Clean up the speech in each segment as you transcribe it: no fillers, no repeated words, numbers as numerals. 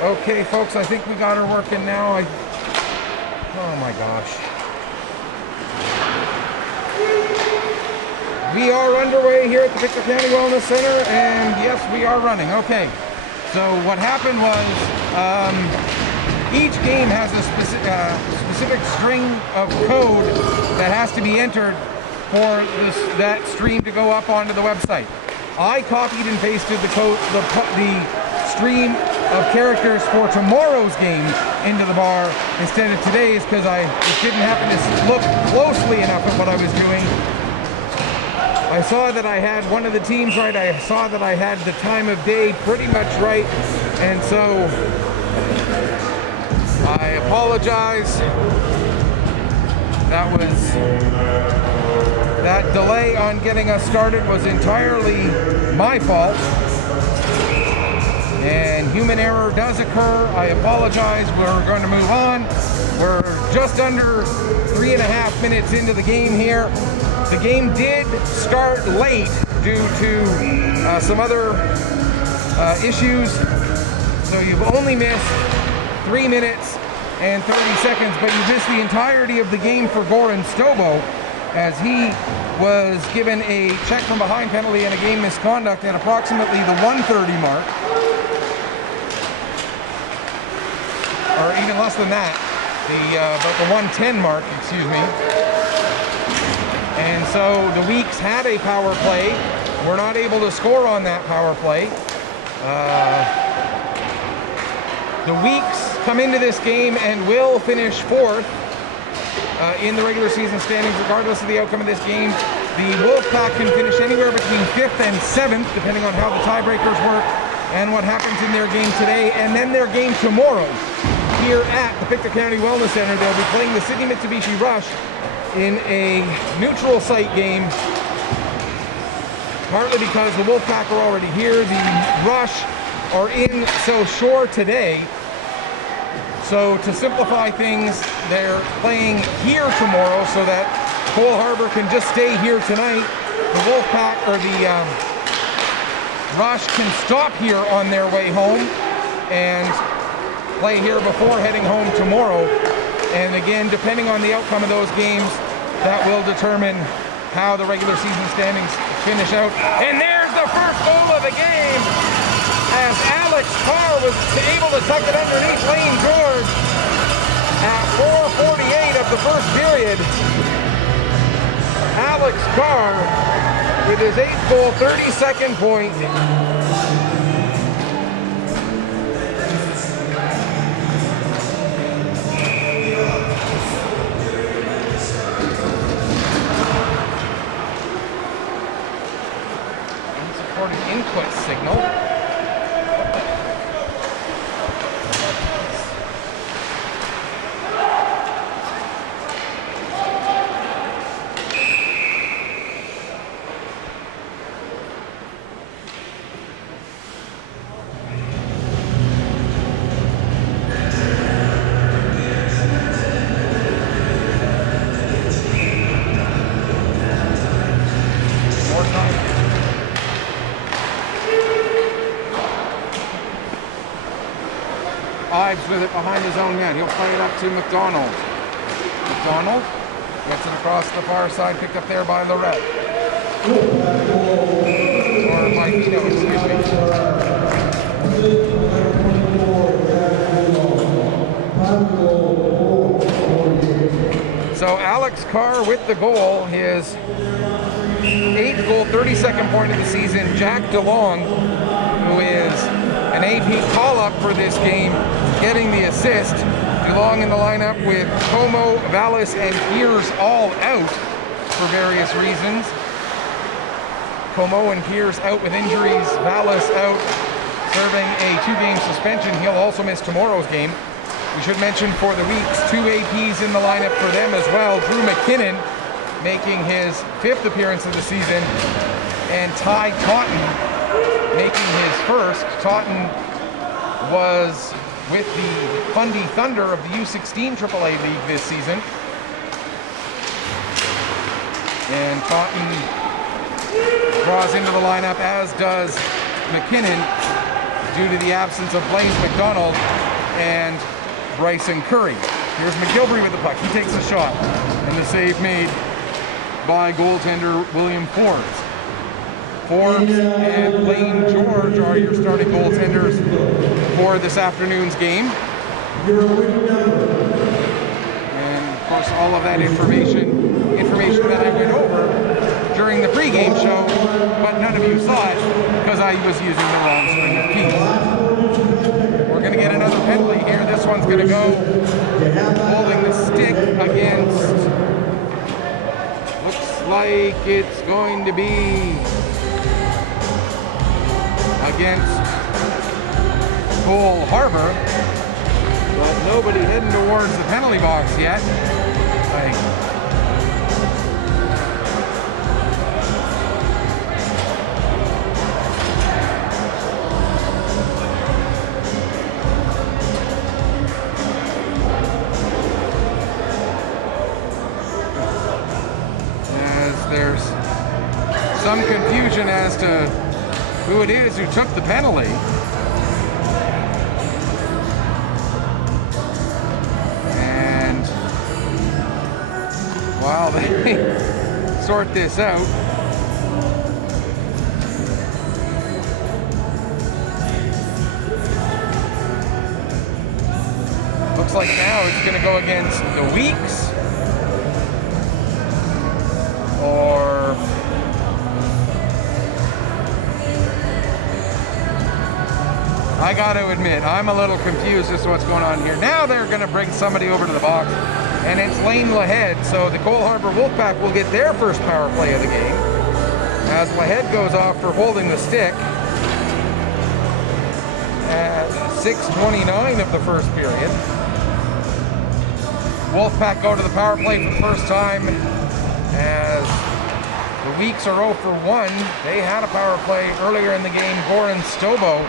Okay, folks, I think we got her working now. Oh my gosh. We are underway here at the Pictou County Wellness Center, and yes, we are running. Okay, so what happened was each game has a specific string of code that has to be entered for that stream to go up onto the website. I copied and pasted the code, the stream of characters for tomorrow's game into the bar instead of today's, because I just didn't happen to look closely enough at what I was doing. I saw that I had one of the teams right. I saw that I had the time of day pretty much right, and so I apologize. That delay on getting us started was entirely my fault, and human error does occur. I apologize. We're going to move on. We're just under 3.5 minutes into the game here. The game did start late due to some other issues, so you've only missed 3 minutes and 30 seconds, but you missed the entirety of the game for Goran Stobo, as he was given a check from behind penalty and a game misconduct at approximately the 1:30 mark, or even less than that, about the 1:10 mark, excuse me. And so the Weeks had a power play. We're not able to score on that power play. The Weeks come into this game and will finish 4th in the regular season standings, regardless of the outcome of this game. The Wolfpack can finish anywhere between 5th and 7th, depending on how the tiebreakers work and what happens in their game today, and then their game tomorrow here at the Pictou County Wellness Center. They'll be playing the Sydney Mitsubishi Rush in a neutral site game, partly because the Wolfpack are already here. The Rush are in South Shore today. So to simplify things, they're playing here tomorrow so that Cole Harbour can just stay here tonight. The Wolfpack, or the Rush, can stop here on their way home and play here before heading home tomorrow. And again, depending on the outcome of those games, that will determine how the regular season standings finish out. And there's the first goal of the game, as Alex Carr was able to tuck it underneath Lane George at 4:48 of the first period. Alex Carr with his 8th goal, 32nd point. Unsupported input signal. Ives with it behind his own net. He'll play it up to McDonald. McDonald gets it across the far side, picked up there by Lorette. Or by Pictou, excuse me. So Alex Carr with the goal, his 8th goal, 32nd point of the season. Jack DeLong, who is an AP call-up for this game, getting the assist. DeLong in the lineup with Como, Vallis, and Pierce all out for various reasons. Como and Pierce out with injuries. Vallis out, serving a 2-game suspension. He'll also miss tomorrow's game. We should mention for the Weeks, 2 APs in the lineup for them as well. Drew McKinnon making his 5th appearance of the season, and Ty Taunton making his 1st. Taunton was with the Fundy Thunder of the U16 AAA League this season. And Taunton draws into the lineup, as does McKinnon. due to the absence of Blaze McDonald and Bryson Curry. Here's McGilvery with the puck. He takes a shot, and the save made by goaltender William Forbes. Forbes and Lane George are your starting goaltenders for this afternoon's game. And of course, all of that information that I went over during the pregame show, but none of you saw it because I was using the wrong string of keys. We're going to get another penalty here. This one's going to go holding the stick against, looks like it's going to be against Cole Harbour, but nobody heading towards the penalty box yet. There's some confusion as to who it is who took the penalty. And while they sort this out, looks like now it's going to go against the Weeks. Or I got to admit, I'm a little confused as to what's going on here. Now they're going to bring somebody over to the box, and it's Lane Lahead. So the Cole Harbour Wolfpack will get their first power play of the game as Lahead goes off for holding the stick at 6:29 of the first period. Wolfpack go to the power play for the first time as the Weeks are 0 for 1. They had a power play earlier in the game. Goran Stobo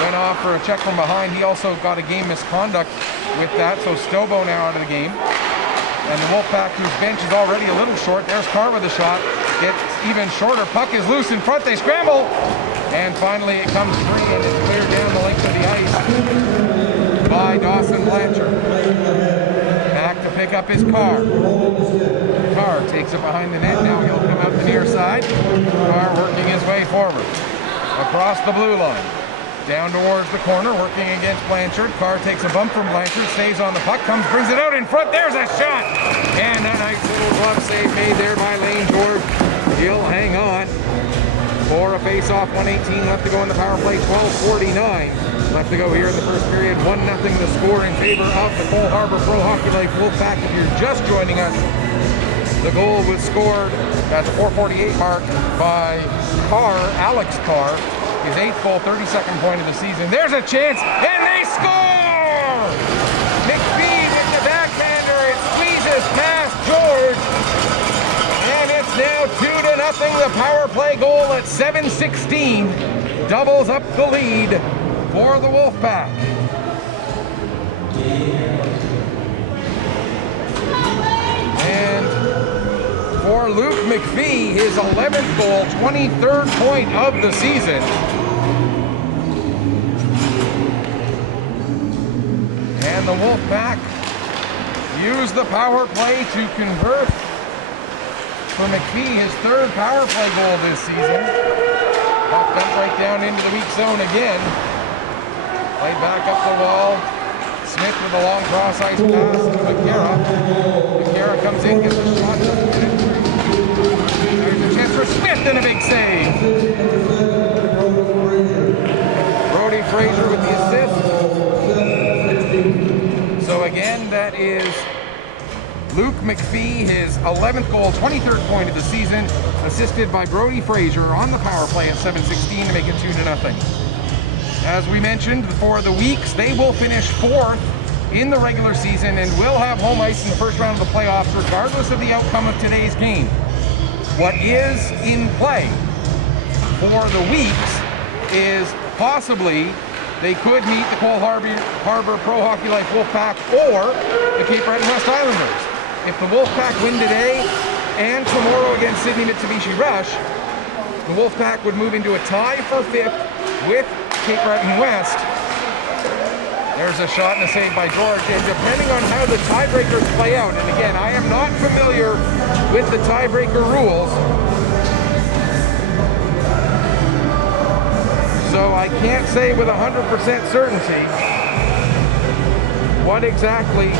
went off for a check from behind. He also got a game misconduct with that, so Stobo now out of the game. And the Wolfpack, whose bench is already a little short, there's Carr with a shot. Gets even shorter. Puck is loose in front. They scramble. And finally it comes free and it's cleared down the length of the ice by Dawson Blanchard. Back to pick up his car. Carr takes it behind the net. Now he'll come out the near side. Carr working his way forward. Across the blue line. Down towards the corner, working against Blanchard. Carr takes a bump from Blanchard, stays on the puck, brings it out in front. There's a shot! And a nice little glove save made there by Lane George. He'll hang on for a face-off. 1:18 left to go in the power play. 12:49 left to go here in the first period. 1-0 the score in favor of the Cole Harbour Pro Hockey Life Wolfpack. If you're just joining us, the goal was scored at the 4:48 mark by Carr, Alex Carr. His 8th goal, 32nd point of the season. There's a chance, and they score! McPhee with the backhander. It squeezes past George. And it's now 2-0. The power play goal at 7:16 doubles up the lead for the Wolfpack. And for Luke McPhee, his 11th goal, 23rd point of the season. And the Wolfpack use the power play to convert for McPhee, his 3rd power play goal this season. Puck bent right down into the weak zone again. Played back up the wall. Smith with a long cross-ice pass to McGarrett. McGarrett comes in, gets a shot. There's a chance for Smith and a big save. Brody Fraser with the assist. So again, that is Luke McPhee, his 11th goal, 23rd point of the season, assisted by Brody Fraser on the power play at 7:16 to make it 2-0. As we mentioned, for the Weeks, they will finish 4th in the regular season and will have home ice in the first round of the playoffs regardless of the outcome of today's game. What is in play for the Weeks is possibly they could meet the Cole Harbour Pro Hockey Life Wolfpack or the Cape Breton West Islanders. If the Wolfpack win today and tomorrow against Sydney Mitsubishi Rush, the Wolfpack would move into a tie for 5th with Cape Breton West. There's a shot and a save by George, and depending on how the tiebreakers play out, and again, I am not familiar with the tiebreaker rules, so I can't say with 100% certainty what exactly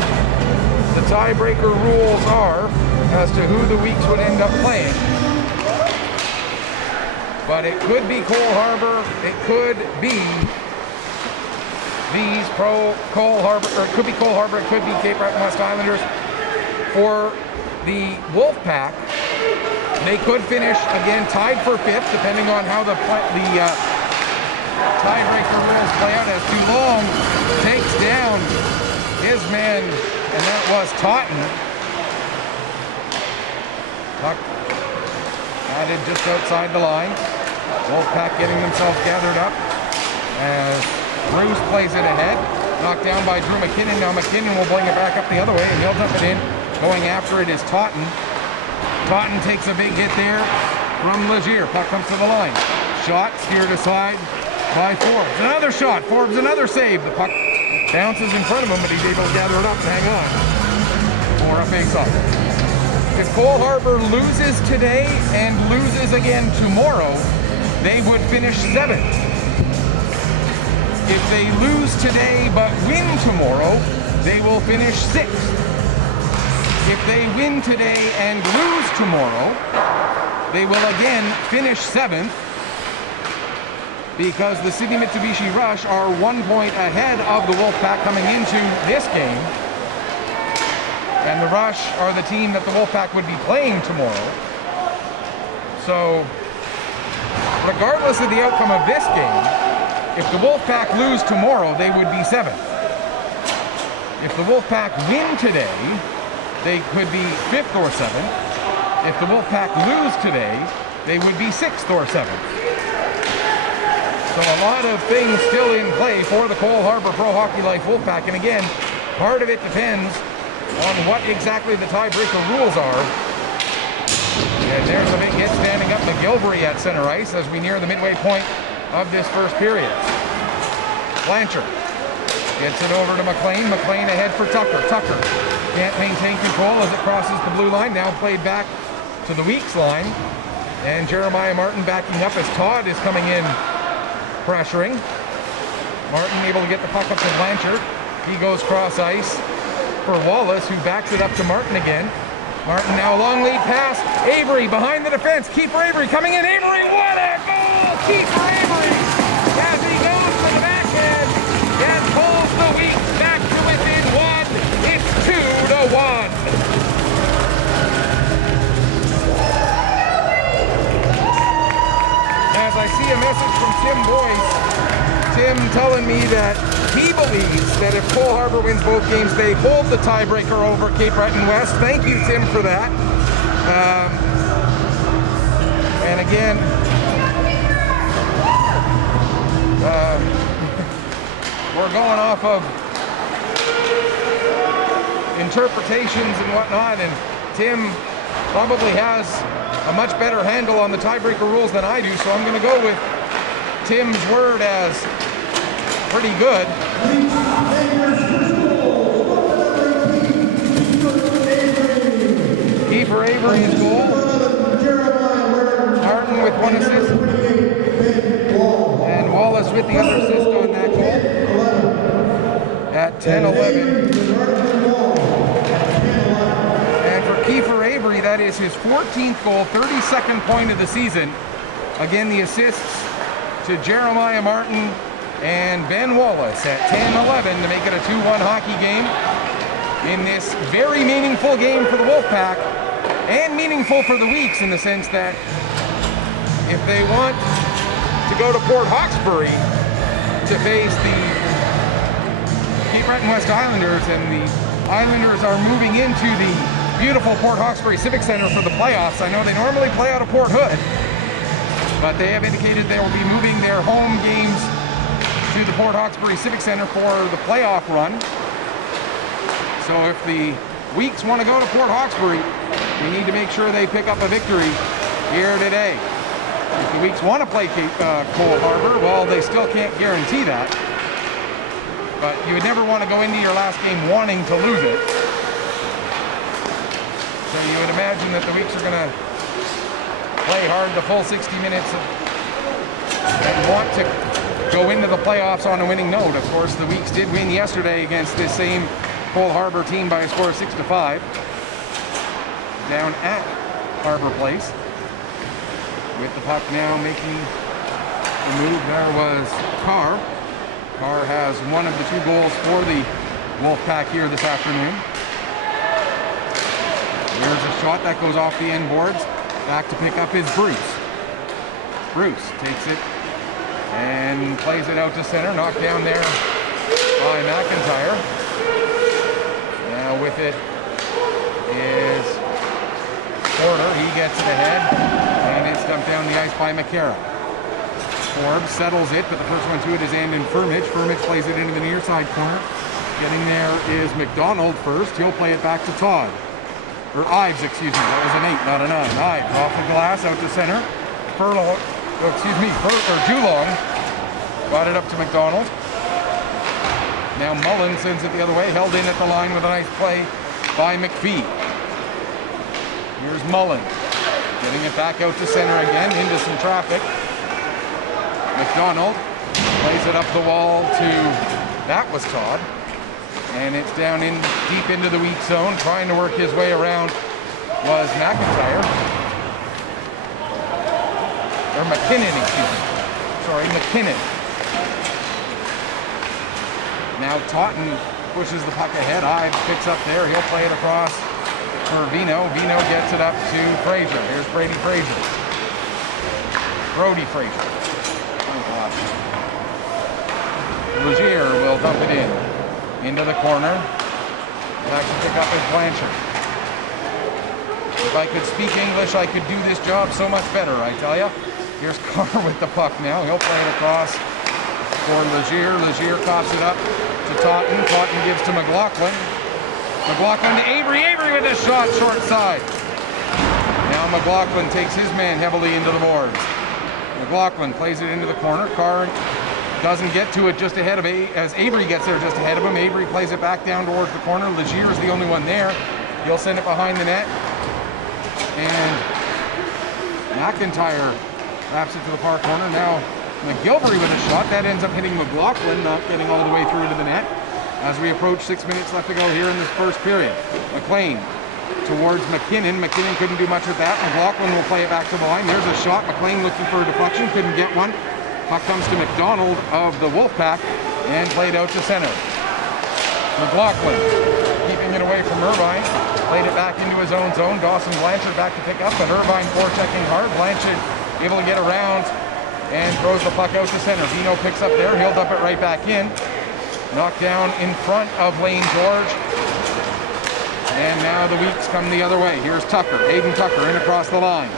the tiebreaker rules are as to who the Weeks would end up playing. But it could be Cole Harbour, it could be these Cole Harbour, or it could be Cole Harbour, it could be Cape Breton West Islanders. For the Wolfpack, they could finish again tied for 5th, depending on how the tiebreaker rules play out, as DeLong takes down his man, and that was Totten. Puck added just outside the line. Wolfpack getting themselves gathered up as Bruce plays it ahead. Knocked down by Drew McKinnon. Now McKinnon will bring it back up the other way, and he'll dump it in. Going after it is Totten. Totten takes a big hit there from Legier. Puck comes to the line. Shot steered aside by Forbes. Another shot. Forbes another save. The puck bounces in front of him, but he's able to gather it up and hang on for a face-off. If Cole Harbour loses today and loses again tomorrow, they would finish 7th. If they lose today but win tomorrow, they will finish 6th. If they win today and lose tomorrow, they will again finish 7th, because the City Mitsubishi Rush are 1 point ahead of the Wolfpack coming into this game. And the Rush are the team that the Wolfpack would be playing tomorrow. So, regardless of the outcome of this game, if the Wolfpack lose tomorrow, they would be 7th. If the Wolfpack win today, they could be 5th or 7th. If the Wolfpack lose today, they would be 6th or 7th. So a lot of things still in play for the Cole Harbour Pro Hockey Life Wolfpack. And again, part of it depends on what exactly the tiebreaker rules are. And there's a big hit standing up McGilvery at center ice as we near the midway point of this first period. Blanchard gets it over to McLean. McLean ahead for Tucker. Tucker can't maintain control as it crosses the blue line. Now played back to the Weeks line. And Jeremiah Martin backing up as Todd is coming in pressuring. Martin able to get the puck up to Blanchard. He goes cross ice for Wallace, who backs it up to Martin again. Martin now long lead pass. Avery behind the defense. Keeper Avery coming in. Avery, what a goal! Keeper Avery as he goes to the backhand and pulls the Weeks back to within 1. It's 2-1. As I see a message from Tim Boyce, Tim telling me that he believes that if Cole Harbour wins both games, they hold the tiebreaker over Cape Breton West. Thank you, Tim, for that. And again, we're going off of interpretations and whatnot, and Tim probably has a much better handle on the tiebreaker rules than I do, so I'm going to go with Tim's word as pretty good. Keeper Avery's goal. Martin with 1 assist. And Wallace with the other assist on that goal. At 10-11. And for Kiefer Avery, that is his 14th goal, 32nd point of the season. Again, the assists to Jeremiah Martin and Ben Wallace at 10-11 to make it a 2-1 hockey game in this very meaningful game for the Wolfpack, and meaningful for the Weeks in the sense that if they want to go to Port Hawkesbury to face the Cape Breton West Islanders, and the Islanders are moving into the beautiful Port Hawkesbury Civic Center for the playoffs. I know they normally play out of Port Hood, but they have indicated they will be moving their home games to the Port Hawkesbury Civic Center for the playoff run. So if the Weeks want to go to Port Hawkesbury, we need to make sure they pick up a victory here today. If the Weeks want to play Cole Harbour, well, they still can't guarantee that. But you would never want to go into your last game wanting to lose it. So you would imagine that the Weeks are going to play hard the full 60 minutes and want to go into the playoffs on a winning note. Of course, the Weeks did win yesterday against this same Cole Harbour team by a score of 6-5 down at Harbour Place. With the puck now making the move, there was Carr. Carr has one of the 2 goals for the Wolfpack here this afternoon. There's a shot that goes off the end boards. Back to pick up is Bruce. Bruce takes it and plays it out to center. Knocked down there by McIntyre. Now with it is Porter. He gets it ahead, and it's dumped down the ice by McCarra. Forbes settles it, but the first one to it is Andon Firmage. Firmage plays it into the near side corner. Getting there is McDonald first. He'll play it back to Todd. Or Ives, excuse me. That was an 8, not a 9. Ives off the glass, out to center. Julong got it up to McDonald. Now Mullen sends it the other way, held in at the line with a nice play by McPhee. Here's Mullen, getting it back out to center again, into some traffic. McDonald plays it up the wall to, that was Todd. And it's down in deep into the weak zone. Trying to work his way around was McIntyre. Or McKinnon, excuse me. Sorry, McKinnon. Now Totten pushes the puck ahead. Ives picks up there. He'll play it across for Vino. Vino gets it up to Fraser. Here's Brady Fraser. Brody Fraser. Oh gosh. Legier will dump it in. Into the corner. Back to pick up is Blanchard. If I could speak English, I could do this job so much better, I tell you. Here's Carr with the puck now. He'll play it across for Legier. Legier coughs it up to Totten. Totten gives to McLaughlin. McLaughlin to Avery. Avery with a shot short side. Now McLaughlin takes his man heavily into the boards. McLaughlin plays it into the corner. Carr doesn't get to it just ahead of as Avery gets there just ahead of him. Avery plays it back down towards the corner. Legier is the only one there. He'll send it behind the net. And McIntyre wraps it to the far corner. Now McGilvery with a shot. That ends up hitting McLaughlin, not getting all the way through to the net. As we approach 6 minutes left to go here in this first period. McLean towards McKinnon. McKinnon couldn't do much with that. McLaughlin will play it back to the line. There's a shot. McLean looking for a deflection. Couldn't get one. Puck comes to McDonald of the Wolfpack and played out to center. McLaughlin keeping it away from Irvine. Played it back into his own zone. Dawson Blanchard back to pick up, but Irvine forechecking hard. Blanchard able to get around and throws the puck out to center. Vino picks up there. He'll dump it right back in. Knocked down in front of Lane George. And now the Weeks come the other way. Here's Tucker. Hayden Tucker in across the line.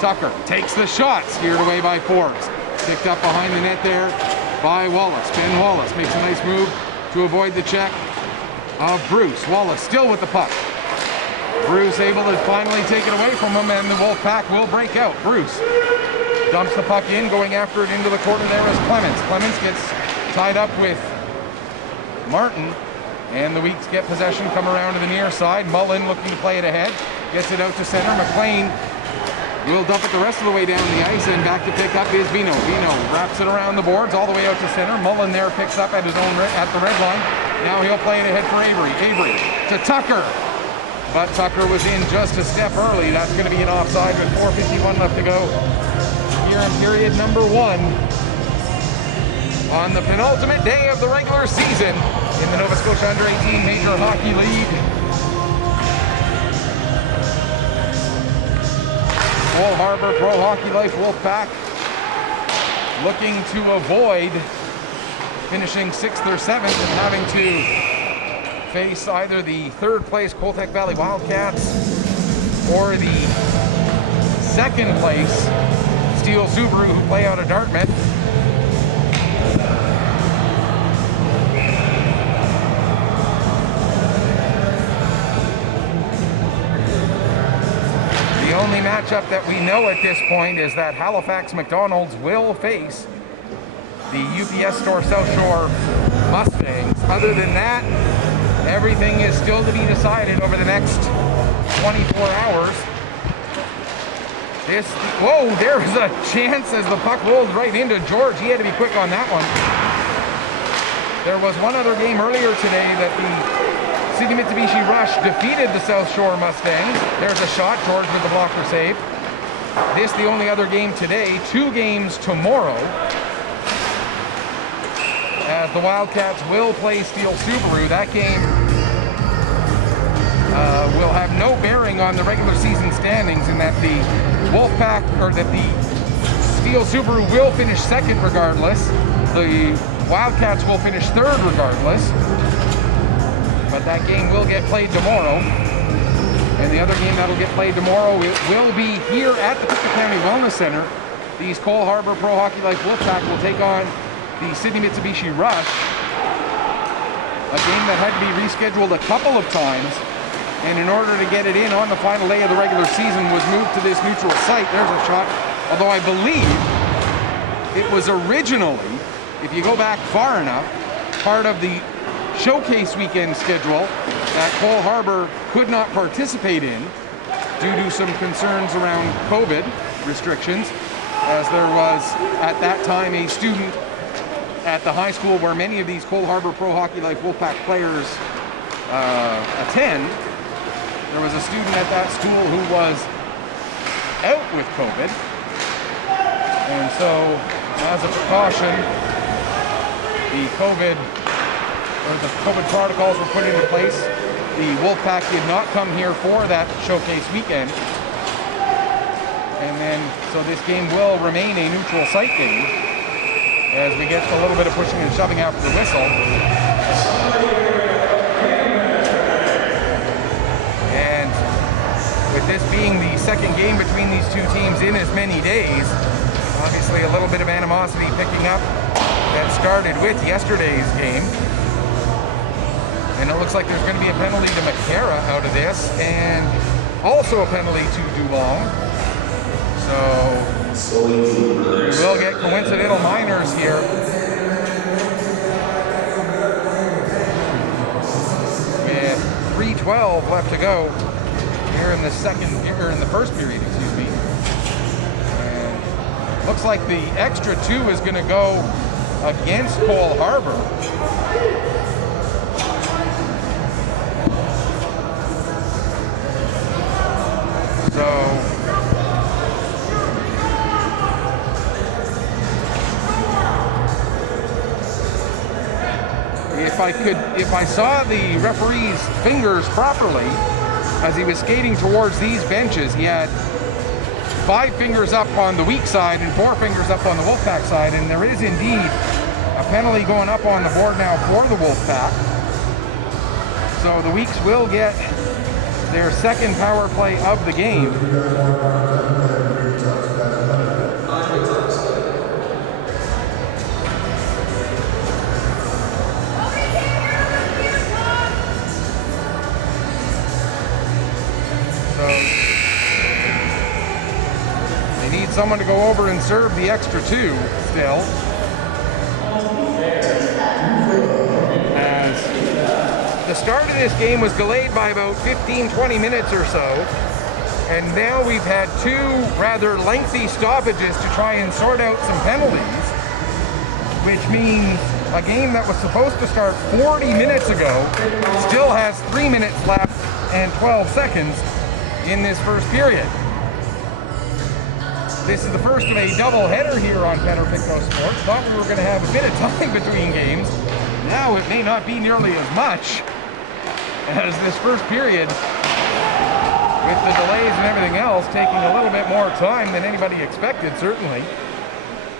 Tucker takes the shot. Steered away by Forbes. Picked up behind the net there by Wallace. Ben Wallace makes a nice move to avoid the check of Bruce. Wallace still with the puck. Bruce able to finally take it away from him, and the Wolfpack will break out. Bruce dumps the puck in, going after it into the corner there is Clemens. Clemens gets tied up with Martin, and the Weeks get possession, come around to the near side. Mullen looking to play it ahead. Gets it out to center. McLean will dump it the rest of the way down the ice, and back to pick up is Vino. Vino wraps it around the boards all the way out to center. Mullen there picks up at his own at the red line. Now he'll play it ahead for Avery. Avery to Tucker. But Tucker was in just a step early. That's going to be an offside with 4:51 left to go here in period number 1 on the penultimate day of the regular season in the Nova Scotia Under-18 Major Hockey League. Cole Harbour Pro Hockey Life Wolfpack looking to avoid finishing 6th or 7th and having to face either the 3rd place Coltec Valley Wildcats or the 2nd place Steel Subaru, who play out of Dartmouth. The only match matchup that we know at this point is that Halifax McDonald's will face the UPS Store South Shore Mustangs. Other than that, everything is still to be decided over the next 24 hours. Whoa, there was a chance as the puck rolled right into George. He had to be quick on that one. There was one other game earlier today that the City Mitsubishi Rush defeated the South Shore Mustangs. There's a shot, George with the blocker save. This the only other game today. 2 games tomorrow, as the Wildcats will play Steel Subaru. That game will have no bearing on the regular season standings, in that the Wolfpack, or that the Steel Subaru will finish second regardless. The Wildcats will finish third regardless. But that game will get played tomorrow. And the other game that'll get played tomorrow, it will be here at the Pictou County Wellness Center. These Cole Harbour Pro Hockey Life Wolfpack will take on the Sydney Mitsubishi Rush. A game that had to be rescheduled a couple of times, and in order to get it in on the final day of the regular season was moved to this neutral site. There's a shot, although I believe it was originally, if you go back far enough, part of the showcase weekend schedule that Cole Harbour could not participate in due to some concerns around COVID restrictions, as there was at that time a student at the high school where many of these Cole Harbour Pro Hockey Life Wolfpack players attend. There was a student at that school who was out with COVID, and so as a precaution, the COVID protocols were put into place. The Wolfpack did not come here for that showcase weekend, and then so this game will remain a neutral site game as we get a little bit of pushing and shoving after the whistle. With this being the second game between these two teams in as many days, obviously a little bit of animosity picking up that started with yesterday's game. And it looks like there's going to be a penalty to McCara out of this, and also a penalty to Dulong. So we will get coincidental minors here. With 3:12 left to go here in the first period, excuse me. And looks like the extra 2 is going to go against Cole Harbour. So if I saw the referee's fingers properly, as he was skating towards these benches, he had 5 fingers up on the weak side and 4 fingers up on the Wolfpack side, and there is indeed a penalty going up on the board now for the Wolfpack. So the Weeks will get their second power play of the game. Someone to go over and serve the extra 2 still. As the start of this game was delayed by about 15-20 minutes or so, and now we've had 2 rather lengthy stoppages to try and sort out some penalties, which means a game that was supposed to start 40 minutes ago still has 3 minutes left and 12 seconds in this first period. This is the first of a double-header here on Pictou Sports. Thought we were going to have a bit of time between games. Now it may not be nearly as much as this first period, with the delays and everything else taking a little bit more time than anybody expected, certainly.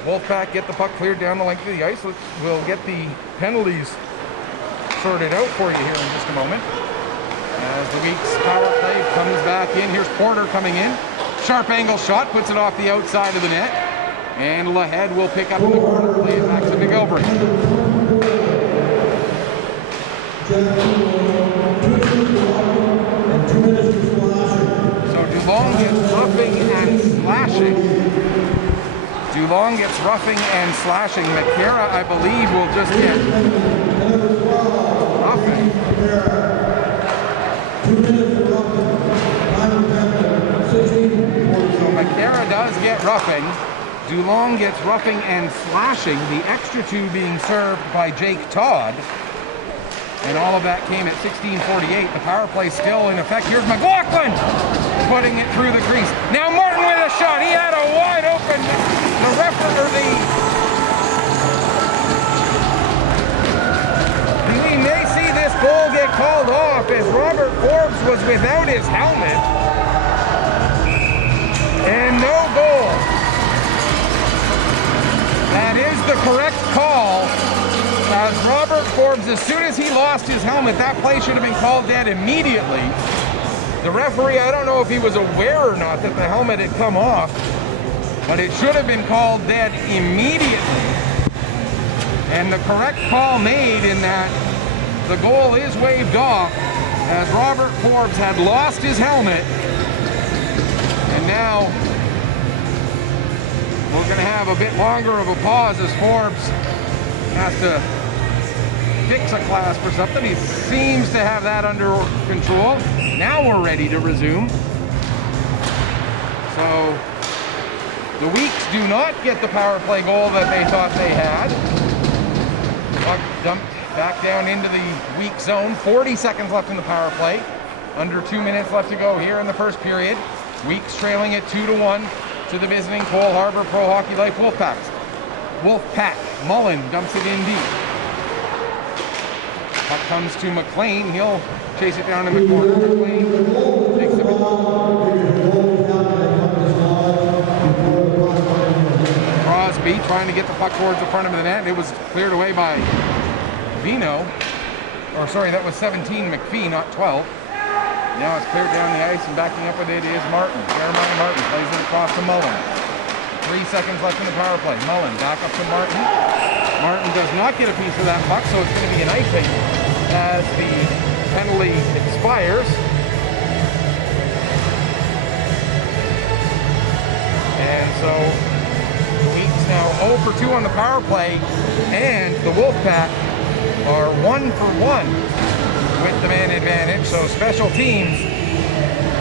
Wolfpack get the puck cleared down the length of the ice. We'll get the penalties sorted out for you here in just a moment. As the Weeks power play comes back in. Here's Porter coming in. Sharp angle shot, puts it off the outside of the net. And Lahead will pick up in the corner, play it back to McGilvery. So Dulong gets roughing and slashing. Dulong gets roughing and slashing. McCara, I believe, will just get roughing. So McCara does get roughing. Dulong gets roughing and slashing. The extra two being served by Jake Todd. And all of that came at 16:48. The power play still in effect. Here's McLaughlin putting it through the crease. Now Martin with a shot. He had a wide open. The referee, we may see this goal get called off as Robert Forbes was without his helmet. And no goal. That is the correct call. As Robert Forbes, as soon as he lost his helmet, that play should have been called dead immediately. The referee, I don't know if he was aware or not that the helmet had come off, but it should have been called dead immediately. And the correct call made in that the goal is waved off as Robert Forbes had lost his helmet. And now we're going to have a bit longer of a pause as Forbes has to fix a clasp or something. He seems to have that under control. Now we're ready to resume. So the Weeks do not get the power play goal that they thought they had. Puck dumped back down into the weak zone. 40 seconds left in the power play. Under 2 minutes left to go here in the first period. Weeks trailing it 2-1 to the visiting Cole Harbour Pro Hockey Life Wolfpack. Mullen dumps it in deep. Puck comes to McLean. He'll chase it down in the corner. McLean takes it. Crosby trying to get the puck towards the front of the net. It was cleared away by Vino. Or sorry, that was 17 McPhee, not 12. Now it's cleared down the ice, and backing up with it is Martin. Jeremiah Martin plays it across to Mullen. 3 seconds left in the power play. Mullen back up to Martin. Martin does not get a piece of that puck, so it's going to be an icing as the penalty expires. And so Weeks now 0 for 2 on the power play, and the Wolfpack are 1 for 1 with the man advantage. So special teams,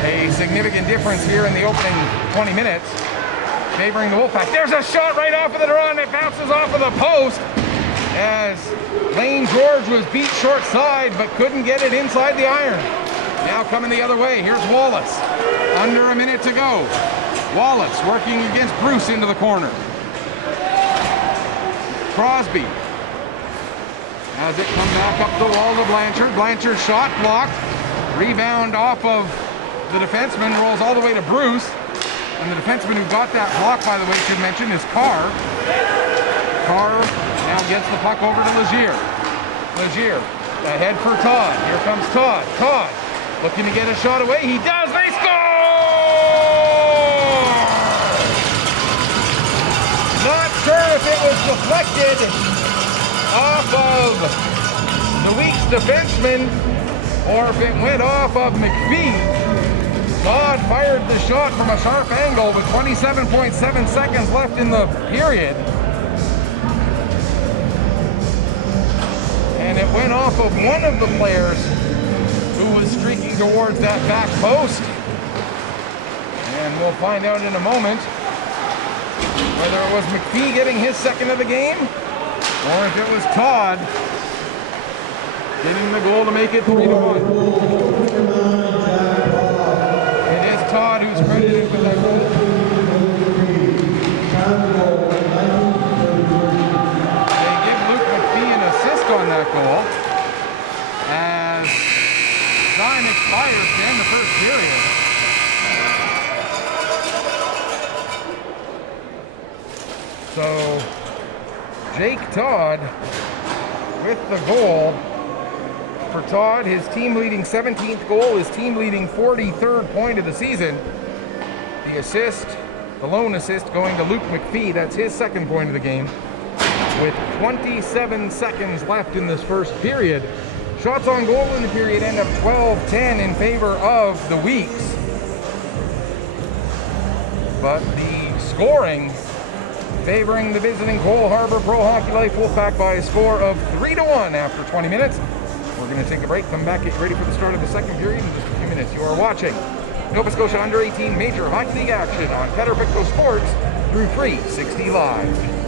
a significant difference here in the opening 20 minutes. Favoring the Wolfpack. There's a shot right off of the draw, and it bounces off of the post as Lane George was beat short side but couldn't get it inside the iron. Now coming the other way, here's Wallace. Under a minute to go. Wallace working against Bruce into the corner. Crosby as it comes back up the wall to Blanchard. Blanchard's shot blocked. Rebound off of the defenseman, rolls all the way to Bruce. And the defenseman who got that block, by the way, should mention, is Carr. Carr now gets the puck over to Legier. Legier ahead for Todd. Here comes Todd. Todd looking to get a shot away. He does. They score! Not sure if it was deflected off of the Weeks defenseman or if it went off of McPhee. Todd fired the shot from a sharp angle with 27.7 seconds left in the period. And it went off of one of the players who was streaking towards that back post. And we'll find out in a moment whether it was McPhee getting his second of the game or if it was Todd getting the goal to make it 3-1. Todd, who's credited with that goal. They give Luke McPhee an assist on that goal as time expires to end the first period. So Jake Todd with the goal. For Todd, his team-leading 17th goal, his team-leading 43rd point of the season. The assist, the lone assist, going to Luke McPhee. That's his second point of the game. With 27 seconds left in this first period. Shots on goal in the period end up 12-10 in favor of the Weeks. but the scoring favoring the visiting Cole Harbor Pro Hockey Life Wolfpack by a score of 3-1 after 20 minutes. We're going to take a break, come back, get ready for the start of the second period in just a few minutes. You are watching Nova Scotia Under-18 Major Hockey League action on Pictou Sports through 360 Live.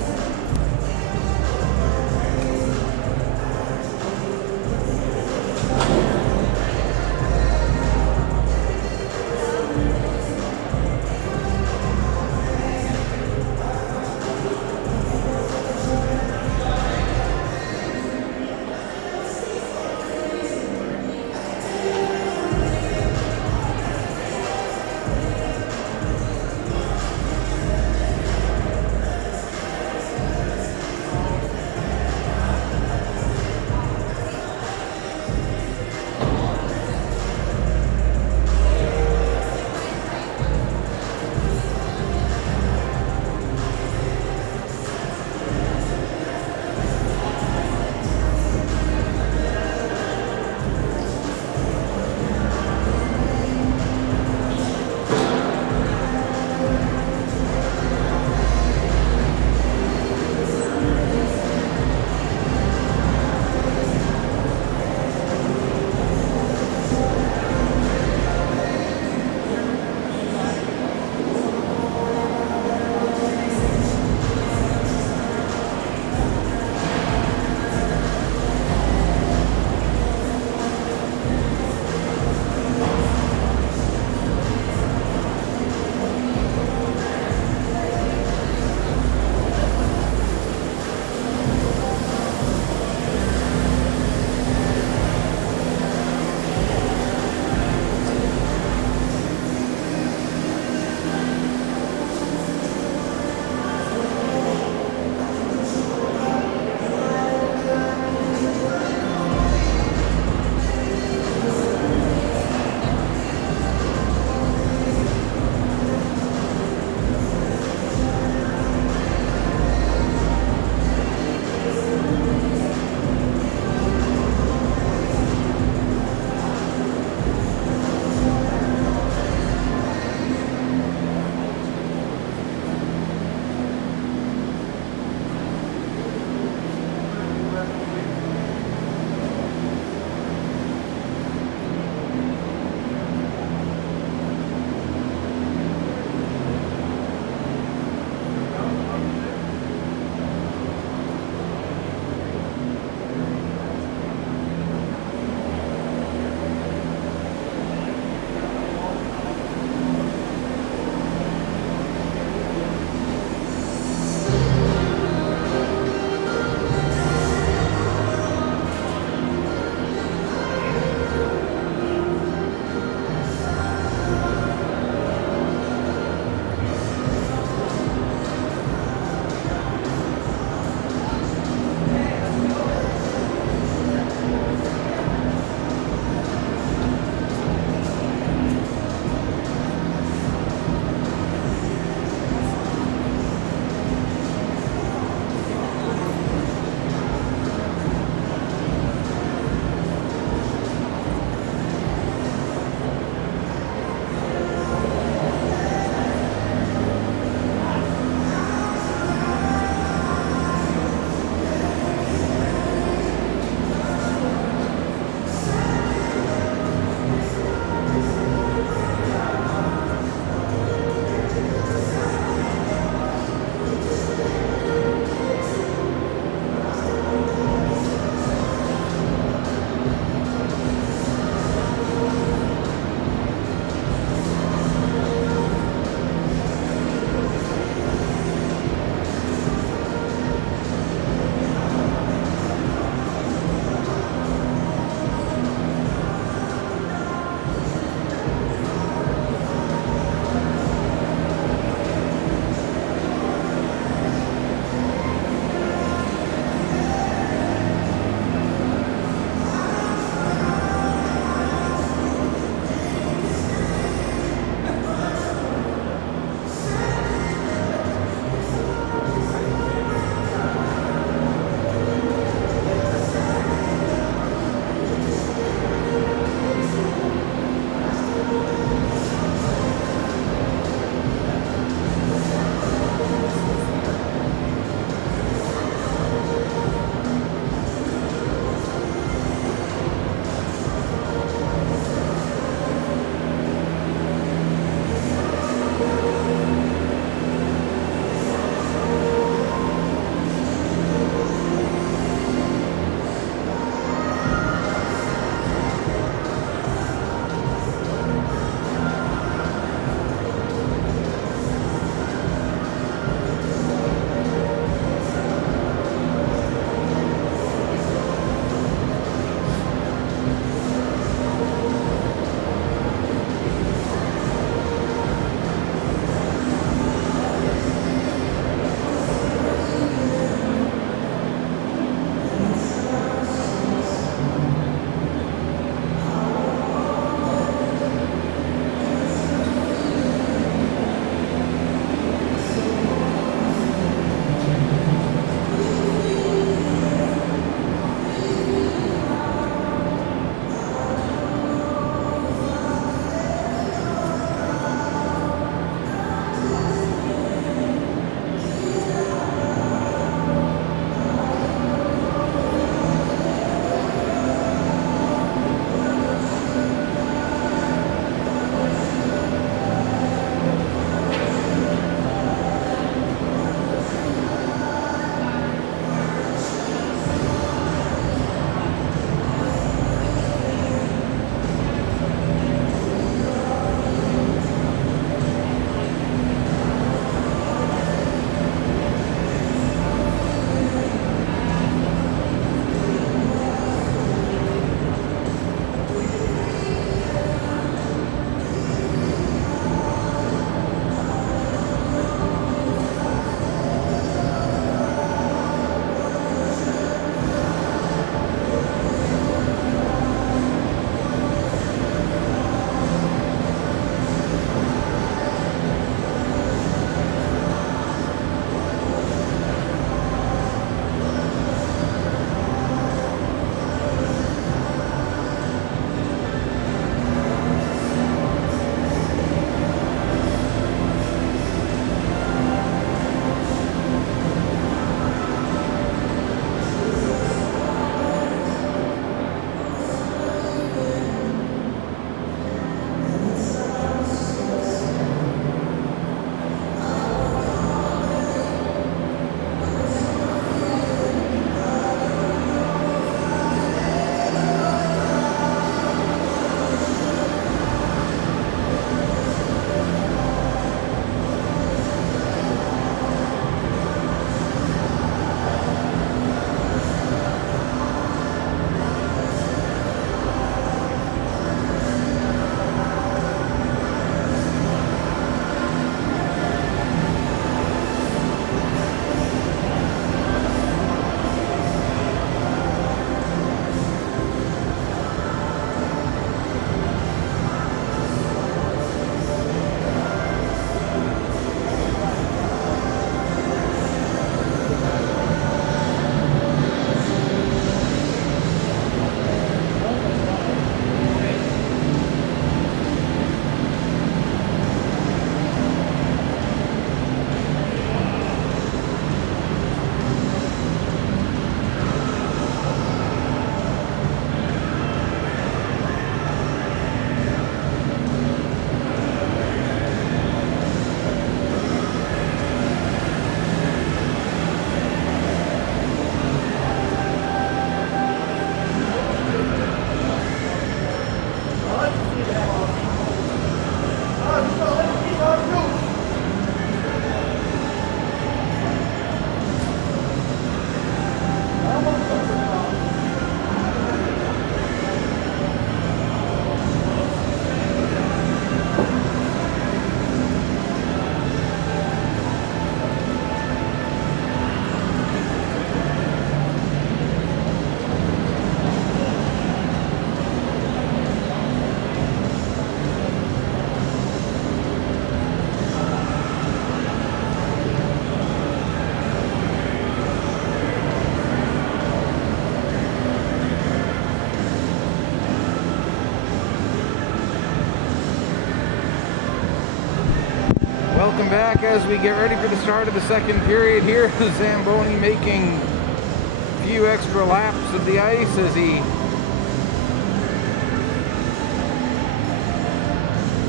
back as we get ready for the start of the second period here. Zamboni making a few extra laps of the ice as he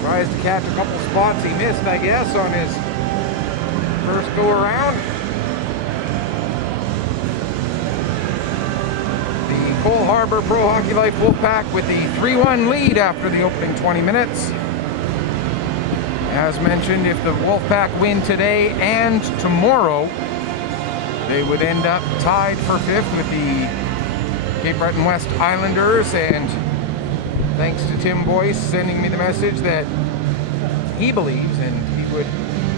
tries to catch a couple spots he missed, I guess, on his first go around. The Cole Harbour Pro Hockey Life Wolfpack with the 3-1 lead after the opening 20 minutes. As mentioned, if the Wolfpack win today and tomorrow, they would end up tied for 5th with the Cape Breton West Islanders. And thanks to Tim Boyce sending me the message that he believes, and he would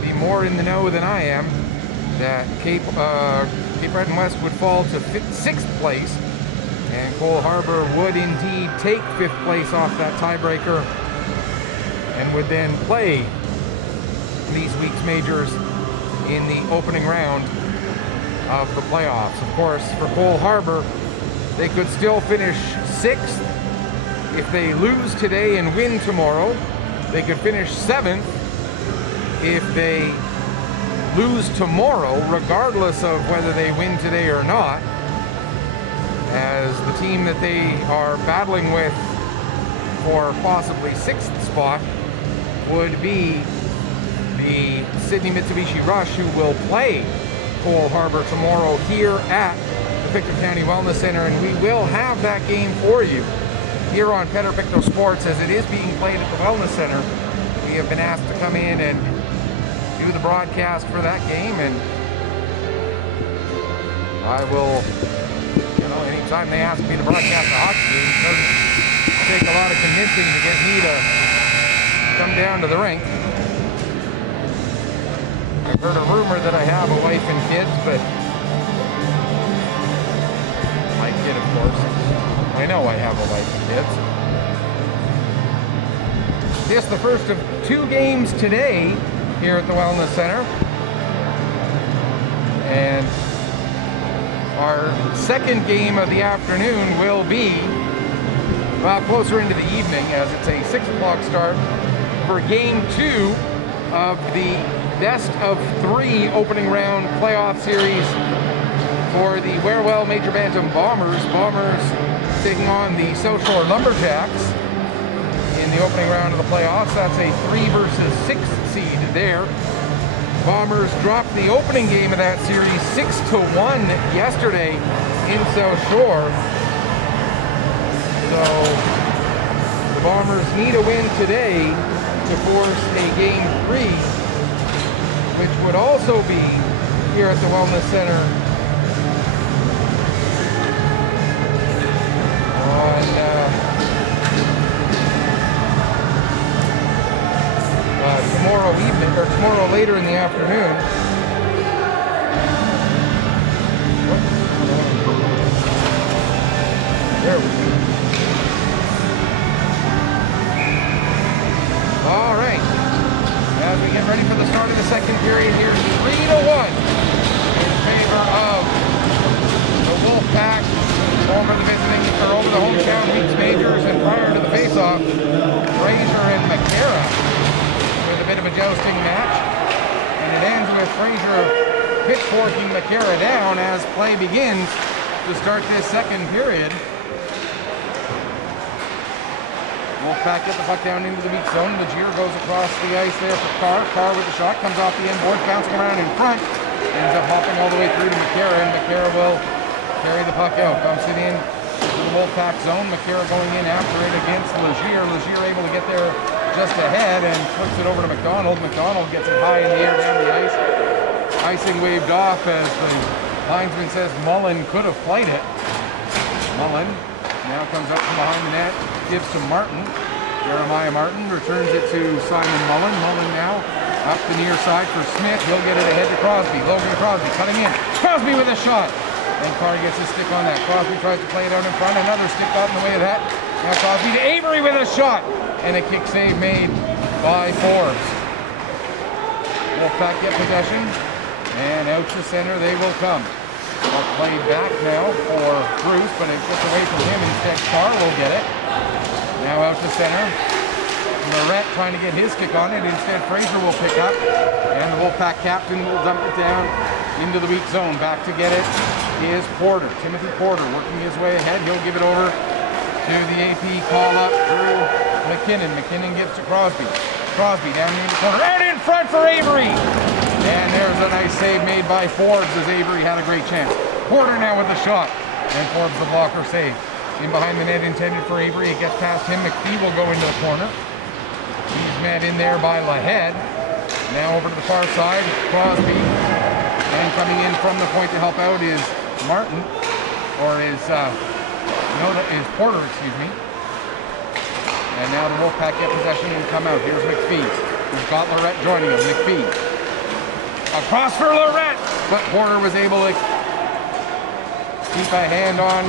be more in the know than I am, that Cape Breton West would fall to 6th place, and Cole Harbour would indeed take 5th place off that tiebreaker and would then play these week's majors in the opening round of the playoffs. Of course, for Cole Harbour, they could still finish 6th if they lose today and win tomorrow. They could finish 7th if they lose tomorrow, regardless of whether they win today or not, as the team that they are battling with for possibly 6th spot would be the Sydney Mitsubishi Rush, who will play Cole Harbour tomorrow here at the Pictou County Wellness Center, and we will have that game for you here on Petter Pictou Sports as it is being played at the Wellness Center. We have been asked to come in and do the broadcast for that game, and I will, anytime they ask me to broadcast a hockey game, it doesn't take a lot of convincing to get me to come down to the rink. I've heard a rumor that I have a wife and kids, but my kid, of course. I know I have a wife and kids. This is the first of 2 games today here at the Wellness Center. And our second game of the afternoon will be closer into the evening, as it's a 6 o'clock start for game 2 of the best of 3 opening round playoff series for the Warewell Major Bantam Bombers. Bombers taking on the South Shore Lumberjacks in the opening round of the playoffs. That's a 3 versus 6 seed there. Bombers dropped the opening game of that series 6-1 yesterday in South Shore. So the Bombers need a win today to force a game 3, which would also be here at the Wellness Center on tomorrow evening, or tomorrow later in the afternoon. There we go. All right. As we get ready for the start of the second period here, 3-1 in favor of the Wolfpack over the hometown week's majors, and prior to the face-off, Fraser and McCara with a bit of a jousting match, and it ends with Fraser pitchforking McCara down as play begins to start this second period. Wolfpack get the puck down into the weak zone. Legier goes across the ice there for Carr. Carr with the shot, comes off the end board, bouncing around in front, ends up hopping all the way through to McCara, and McCara will carry the puck out. Bumps it in to the Wolfpack zone. McCara going in after it against Legier. Legier able to get there just ahead and flips it over to McDonald. McDonald gets it high in the air down the ice. Icing waved off as the linesman says Mullen could have played it. Mullen now comes up from behind the net, gives to Martin. Jeremiah Martin returns it to Simon Mullen. Mullen now up the near side for Smith. He'll get it ahead to Crosby. Logan to Crosby, cutting in. Crosby with a shot. And Carr gets his stick on that. Crosby tries to play it out in front. Another stick got in the way of that. Now Crosby to Avery with a shot. And a kick save made by Forbes. Wolfpack get possession. And out to center they will come. Played back now for Bruce, but it gets away from him. Instead, Carr will get it. Now out to center. Lorette trying to get his stick on it. Instead, Fraser will pick up, and the Wolfpack captain will dump it down into the weak zone. Back to get it is Porter. Timothy Porter working his way ahead. He'll give it over to the AP call up through McKinnon. McKinnon gives to Crosby. Crosby down near the corner and in front for Avery. And there's a nice save made by Forbes as Avery had a great chance. Porter now with the shot. And Forbes the blocker save. In behind the net intended for Avery. It gets past him. McPhee will go into the corner. He's met in there by Lahead. Now over to the far side. Crosby. And coming in from the point to help out is Martin. Or is Porter, excuse me. And now the Wolfpack get possession and come out. Here's McPhee. He's got Lorette joining him. McPhee. Across for Lorette. But Porter was able to keep a hand on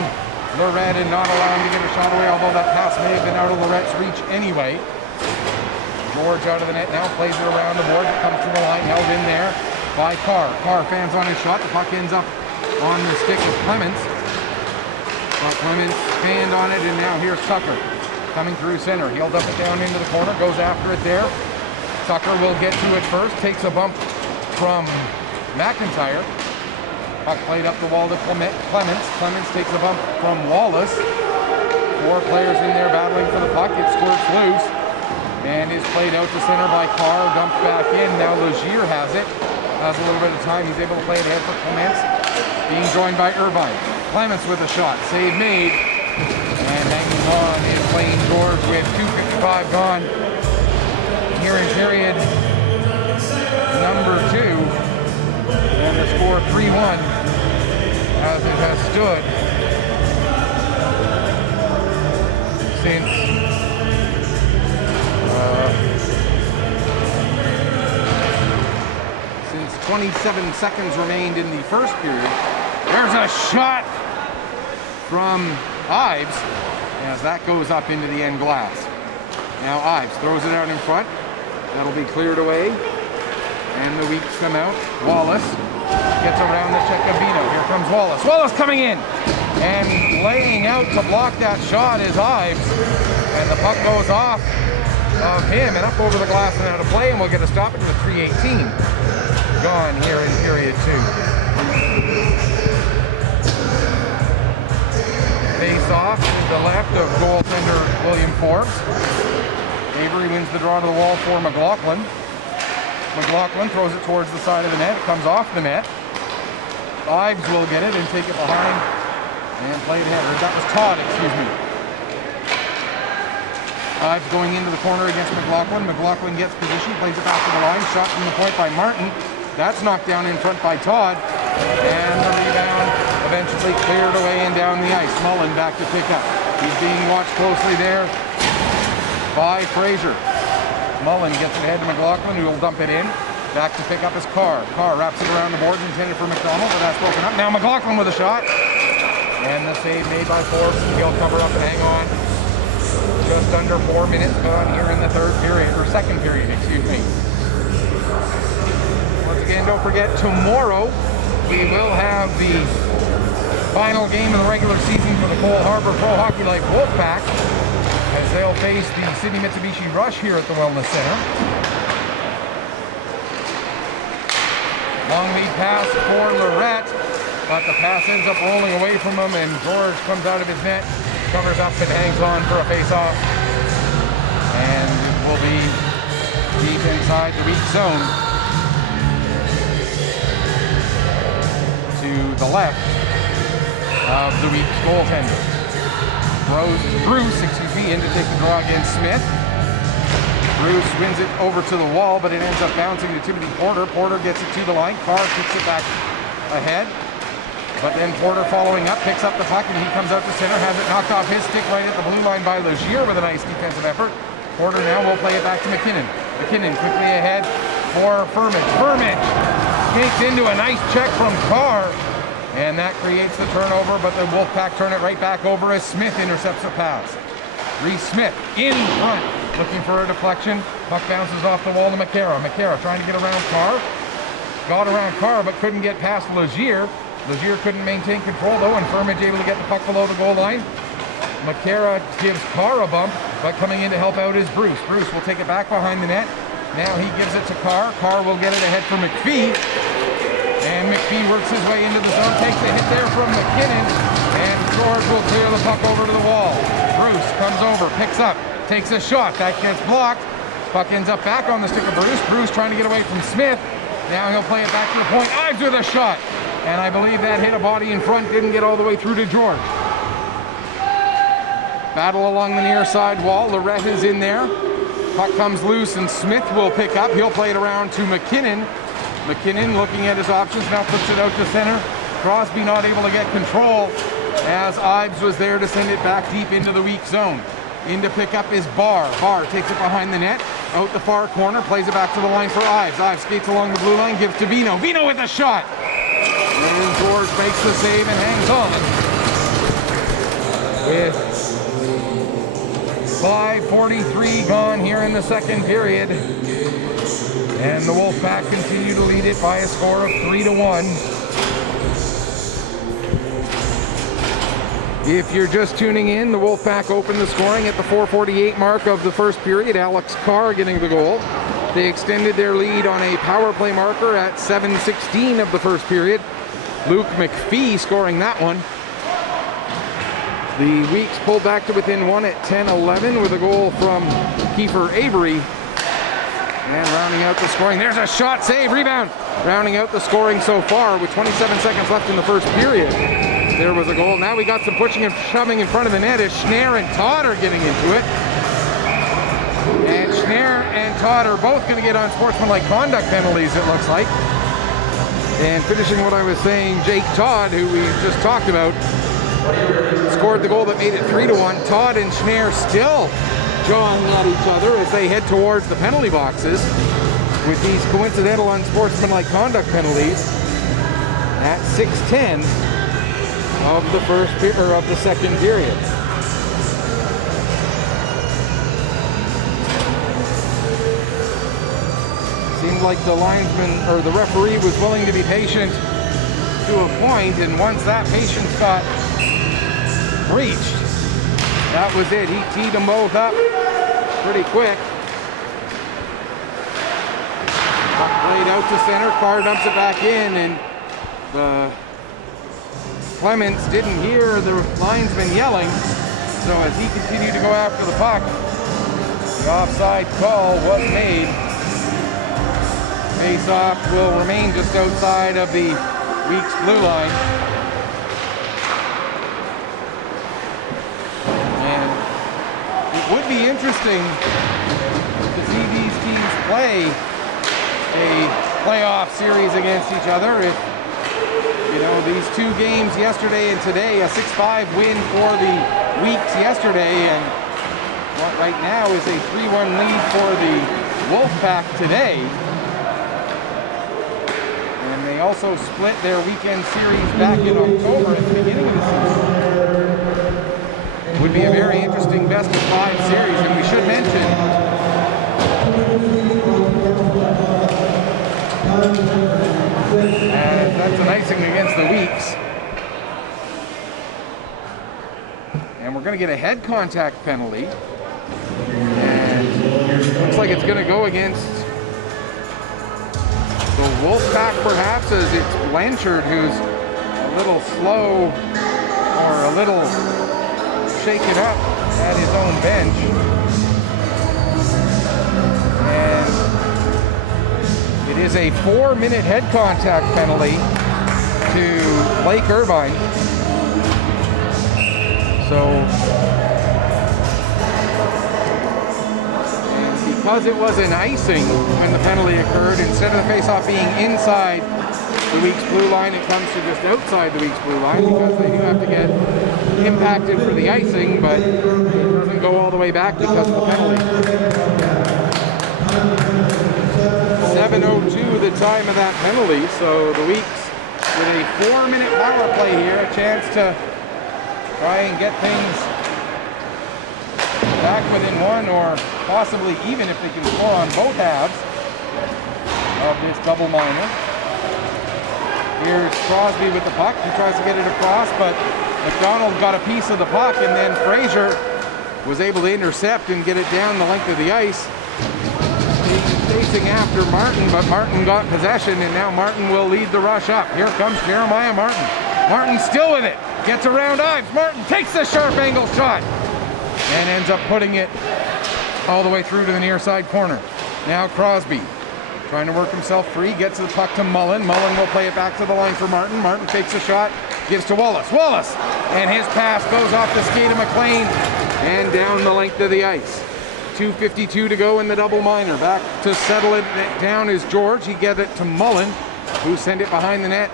Lorette and not allow him to get a shot away, although that pass may have been out of Lorette's reach anyway. George out of the net now, plays it around the board. It comes to the line, held in there by Carr. Carr fans on his shot. The puck ends up on the stick of Clements. But Clements fanned on it, and now here's Tucker coming through center. He'll dump it down into the corner, goes after it there. Tucker will get to it first, takes a bump from McIntyre. Puck played up the wall to Clements. Clements takes a bump from Wallace. 4 players in there battling for the puck. It squirts loose and is played out to center by Carr. Dumped back in. Now Legier has it. Has a little bit of time. He's able to play it ahead for Clements. Being joined by Irvine. Clements with a shot. Save made. And hanging on is Lane George with 2:55 gone here in period number 2. And the score 3-1 as it has stood since 27 seconds remained in the first period. There's a shot from Ives as that goes up into the end glass. Now Ives throws it out in front. That'll be cleared away. And the Weeks come out. Wallace gets around the Checavino. Here comes Wallace. Wallace coming in. And laying out to block that shot is Ives. And the puck goes off of him and up over the glass and out of play. And we'll get a stoppage with 3:18 gone here in period 2. Face off to the left of goaltender William Forbes. Avery wins the draw to the wall for McLaughlin. McLaughlin throws it towards the side of the net. It comes off the net. Ives will get it and take it behind and play it ahead. Or that was Todd, excuse me. Ives going into the corner against McLaughlin. McLaughlin gets position, plays it back to the line. Shot from the point by Martin. That's knocked down in front by Todd. And the rebound eventually cleared away and down the ice. Mullen back to pick up. He's being watched closely there by Fraser. Mullen gets it ahead to McLaughlin, who will dump it in. Back to pick up his Carr. Carr wraps it around the boards, intended for McDonald, but that's broken up. Now McLaughlin with a shot. And the save made by Forbes. He'll cover up and hang on. Just under 4 minutes gone here in the second period, excuse me. Once again, don't forget, tomorrow we will have the final game of the regular season for the Cole Harbour Pro Hockey League Wolfpack, as they'll face the Sydney Mitsubishi Rush here at the Wellness Center. Long lead pass for Lorette, but the pass ends up rolling away from him, and George comes out of his net, covers up and hangs on for a face-off. And it will be deep inside the weak zone to the left of the Weeks goaltender. Bruce, in to take the draw against Smith. Bruce wins it over to the wall, but it ends up bouncing to Timothy Porter. Porter gets it to the line. Carr kicks it back ahead. But then Porter following up, picks up the puck, and he comes out to center, has it knocked off his stick right at the blue line by Legier with a nice defensive effort. Porter now will play it back to McKinnon. McKinnon quickly ahead for Furman. Furman sneaks into a nice check from Carr, and that creates the turnover, but the Wolfpack turn it right back over as Smith intercepts a pass. Reese Smith in front, looking for a deflection. Puck bounces off the wall to McCarra. McCarra trying to get around Carr. Got around Carr, but couldn't get past Legier. Legier couldn't maintain control, though, and Furman able to get the puck below the goal line. McCarra gives Carr a bump, but coming in to help out is Bruce. Bruce will take it back behind the net. Now he gives it to Carr. Carr will get it ahead for McPhee. And McPhee works his way into the zone, takes a hit there from McKinnon, and George will clear the puck over to the wall. Bruce comes over, picks up, takes a shot. That gets blocked. Puck ends up back on the stick of Bruce. Bruce trying to get away from Smith. Now he'll play it back to the point. Ives with a shot. And I believe that hit a body in front, didn't get all the way through to George. Battle along the near side wall. Lorette is in there. Puck comes loose and Smith will pick up. He'll play it around to McKinnon. McKinnon looking at his options, now puts it out to center. Crosby not able to get control as Ives was there to send it back deep into the weak zone. In to pick up is Barr. Barr takes it behind the net, out the far corner, plays it back to the line for Ives. Ives skates along the blue line, gives to Vino. Vino with a shot! And George makes the save and hangs on. With 5:43 gone here in the second period. And the Wolfpack continue to lead it by a score of 3-1. If you're just tuning in, the Wolfpack opened the scoring at the 4:48 mark of the first period. Alex Carr getting the goal. They extended their lead on a power play marker at 7:16 of the first period. Luke McPhee scoring that one. The Weeks pulled back to within one at 10:11 with a goal from Kiefer Avery. And rounding out the scoring, there's a shot, save, rebound. Rounding out the scoring so far with 27 seconds left in the first period. There was a goal. Now we got some pushing and shoving in front of the net as Schnarr and Todd are getting into it. And Schnarr and Todd are both going to get on sportsmanlike conduct penalties, it looks like. And finishing what I was saying, Jake Todd, who we just talked about, scored the goal that made it 3-1. Todd and Schnarr still jawing at each other as they head towards the penalty boxes with these coincidental unsportsmanlike conduct penalties at 6:10 of the of the second period. Seemed like the linesman or the referee was willing to be patient to a point, and once that patience got breached, that was it. He teed them both up pretty quick. Played out to center. Carr dumps it back in, and the Clements didn't hear the linesman yelling, so as he continued to go after the puck, the offside call was made. Face-off will remain just outside of the Weeks blue line. Would be interesting to see these teams play a playoff series against each other. If, you know, these two games yesterday and today, a 6-5 win for the Weeks yesterday, and what right now is a 3-1 lead for the Wolfpack today. And they also split their weekend series back in October at the beginning of the season. Would be a very interesting best-of-5 series, and we should mention that's an icing against the Weeks. And we're going to get a head contact penalty, and looks like it's going to go against the Wolfpack perhaps, as it's Blanchard who's a little slow or a little shaken up at his own bench. And it is a 4-minute head contact penalty to Blake Irvine. So, and because it was an icing when the penalty occurred, instead of the faceoff being inside the Weeks blue line, it comes to just outside the Weeks blue line, because they do have to get impacted for the icing, but it doesn't go all the way back because of the penalty. 7:02 the time of that penalty, so the Weeks with a 4-minute power play here, a chance to try and get things back within one, or possibly even if they can score on both halves of this double minor. Here's Crosby with the puck. He tries to get it across, but McDonald got a piece of the puck, and then Fraser was able to intercept and get it down the length of the ice. He's chasing after Martin, but Martin got possession, and now Martin will lead the rush up. Here comes Jeremiah Martin. Martin still with it. Gets around Ives. Martin takes the sharp angle shot and ends up putting it all the way through to the near side corner. Now Crosby trying to work himself free, gets the puck to Mullen. Mullen will play it back to the line for Martin. Martin takes a shot, gives to Wallace. Wallace! And his pass goes off the skate of McLean and down the length of the ice. 2:52 to go in the double minor. Back to settle it down is George. He gets it to Mullen, who sent it behind the net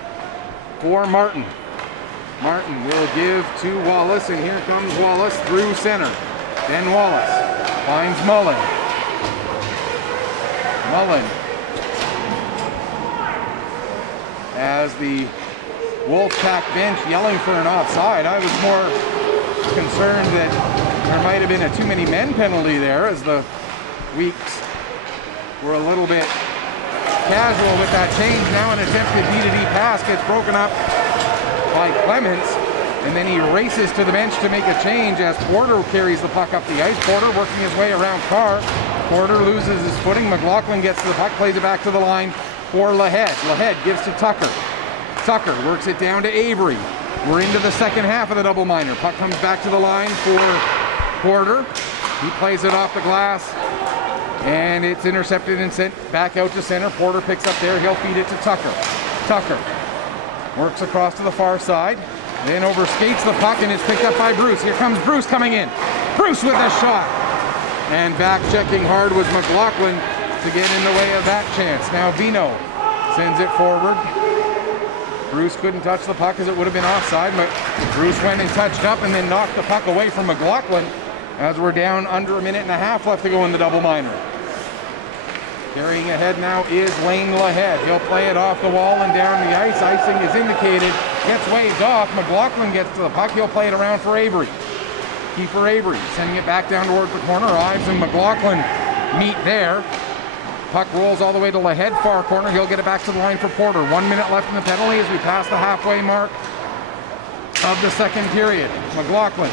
for Martin. Martin will give to Wallace, and here comes Wallace through center. Then Wallace finds Mullen. Mullen, as the Wolfpack bench yelling for an offside. I was more concerned that there might have been a too many men penalty there, as the Weeks were a little bit casual with that change. Now an attempted D-to-D pass gets broken up by Clements, and then he races to the bench to make a change as Porter carries the puck up the ice. Porter working his way around Carr. Porter loses his footing. McLaughlin gets to the puck, plays it back to the line for Lahead. Lahead gives to Tucker. Tucker works it down to Avery. We're into the second half of the double minor. Puck comes back to the line for Porter. He plays it off the glass, and it's intercepted and sent back out to center. Porter picks up there. He'll feed it to Tucker. Tucker works across to the far side, then overskates the puck, and it's picked up by Bruce. Here comes Bruce coming in. Bruce with a shot. And back checking hard was McLaughlin to get in the way of that chance. Now Vino sends it forward. Bruce couldn't touch the puck as it would have been offside, but Bruce went and touched up and then knocked the puck away from McLaughlin as we're down under a minute and a half left to go in the double minor. Carrying ahead now is Lane Lahead. He'll play it off the wall and down the ice. Icing is indicated. Gets waved off. McLaughlin gets to the puck. He'll play it around for Avery. Keeper Avery sending it back down towards the corner. Ives and McLaughlin meet there. Puck rolls all the way to Lahead, far corner. He'll get it back to the line for Porter. 1 minute left in the penalty as we pass the halfway mark of the second period. McLaughlin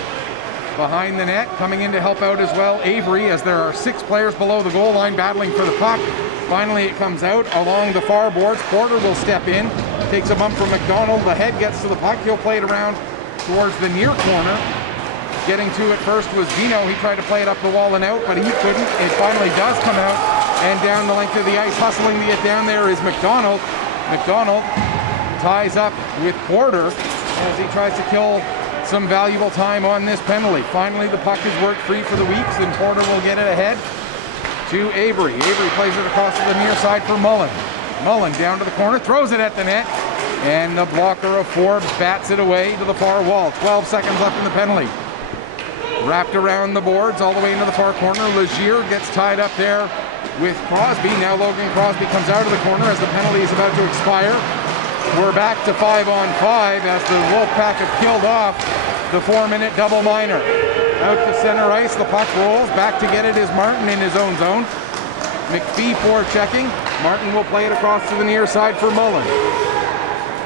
behind the net, coming in to help out as well Avery, as there are 6 players below the goal line battling for the puck. Finally it comes out along the far boards. Porter will step in, takes a bump from McDonald. Lahead gets to the puck. He'll play it around towards the near corner. Getting to it first was Vino. He tried to play it up the wall and out, but he couldn't. It finally does come out, and down the length of the ice, hustling to get down there is McDonald. McDonald ties up with Porter as he tries to kill some valuable time on this penalty. Finally, the puck is worked free for the Weeks, and Porter will get it ahead to Avery. Avery plays it across to the near side for Mullen. Mullen down to the corner, throws it at the net, and the blocker of Forbes bats it away to the far wall. 12 seconds left in the penalty. Wrapped around the boards all the way into the far corner. Legier gets tied up there with Crosby. Now Logan Crosby comes out of the corner as the penalty is about to expire. We're back to 5-on-5 as the Wolfpack have killed off the 4-minute double minor. Out to center ice, the puck rolls. Back to get it is Martin in his own zone. McPhee forechecking. Martin will play it across to the near side for Mullen.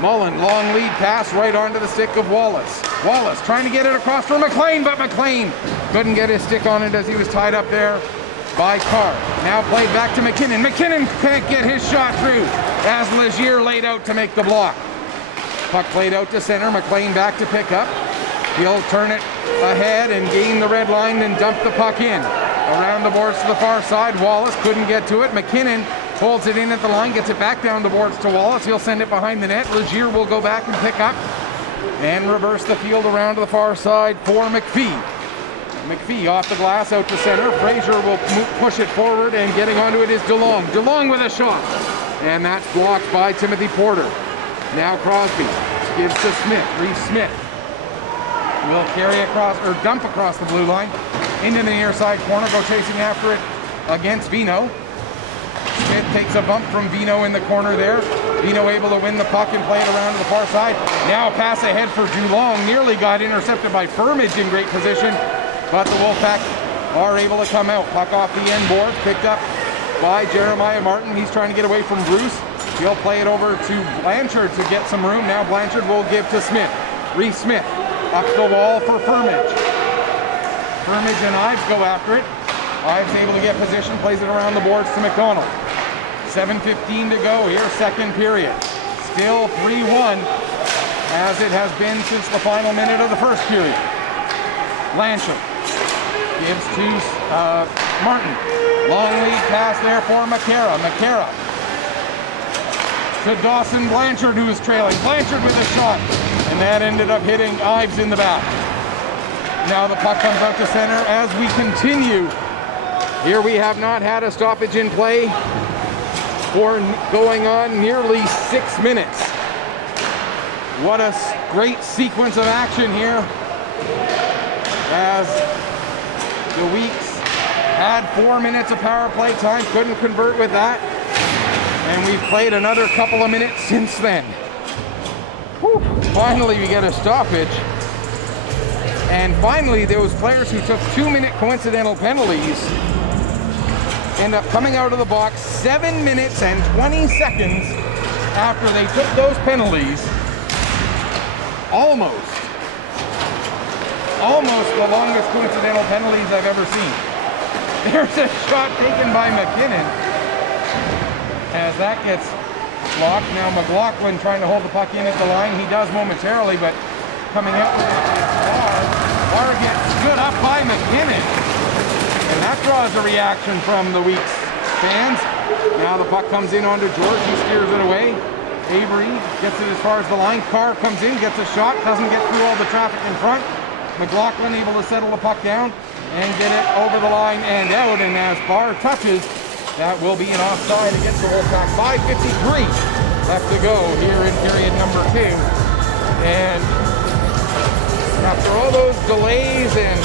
Mullen, long lead pass right onto the stick of Wallace. Wallace trying to get it across for McLean, but McLean couldn't get his stick on it as he was tied up there by Carr. Now played back to McKinnon. McKinnon can't get his shot through as Legier laid out to make the block. Puck played out to center. McLean back to pick up. He'll turn it ahead and gain the red line and dump the puck in. Around the boards to the far side. Wallace couldn't get to it. McKinnon holds it in at the line, gets it back down the boards to Wallace. He'll send it behind the net. Legier will go back and pick up and reverse the field around to the far side for McPhee. McPhee off the glass out to center. Fraser will push it forward, and getting onto it is DeLong. DeLong with a shot, and that's blocked by Timothy Porter. Now Crosby gives to Smith. Reese Smith will carry across, or dump across the blue line into the near side corner. Go chasing after it against Vino. Smith takes a bump from Vino in the corner there. Vino able to win the puck and play it around to the far side. Now a pass ahead for DeLong. Nearly got intercepted by Firmage in great position, but the Wolfpack are able to come out. Puck off the end boards, picked up by Jeremiah Martin. He's trying to get away from Bruce. He'll play it over to Blanchard to get some room. Now Blanchard will give to Smith. Reese Smith up the wall for Firmage. Firmage and Ives go after it. Ives able to get position, plays it around the boards to McDonald. 7:15 to go here, second period. Still 3-1, as it has been since the final minute of the first period. Blanchard gives to Martin. Long lead pass there for McCara. McCara to Dawson Blanchard, who is trailing. Blanchard with a shot, and that ended up hitting Ives in the back. Now the puck comes out to center as we continue. Here we have not had a stoppage in play for going on nearly 6 minutes. What a great sequence of action here, as the Weeks had 4 minutes of power play time, couldn't convert with that, and we've played another couple of minutes since then. Whew. Finally we get a stoppage, and finally those players who took 2-minute coincidental penalties end up coming out of the box 7 minutes and 20 seconds after they took those penalties. Almost the longest coincidental penalties I've ever seen. There's a shot taken by McKinnon as that gets blocked. Now McLaughlin trying to hold the puck in at the line. He does momentarily, but coming out with it is Barr. Barr gets stood up by McKinnon, and that draws a reaction from the Weeks fans. Now the puck comes in onto George. He steers it away. Avery gets it as far as the line. Carr comes in, gets a shot, doesn't get through all the traffic in front. McLaughlin able to settle the puck down and get it over the line and out. And as Barr touches, that will be an offside against the Wolfpack. 5:53 left to go here in period number 2. And after all those delays and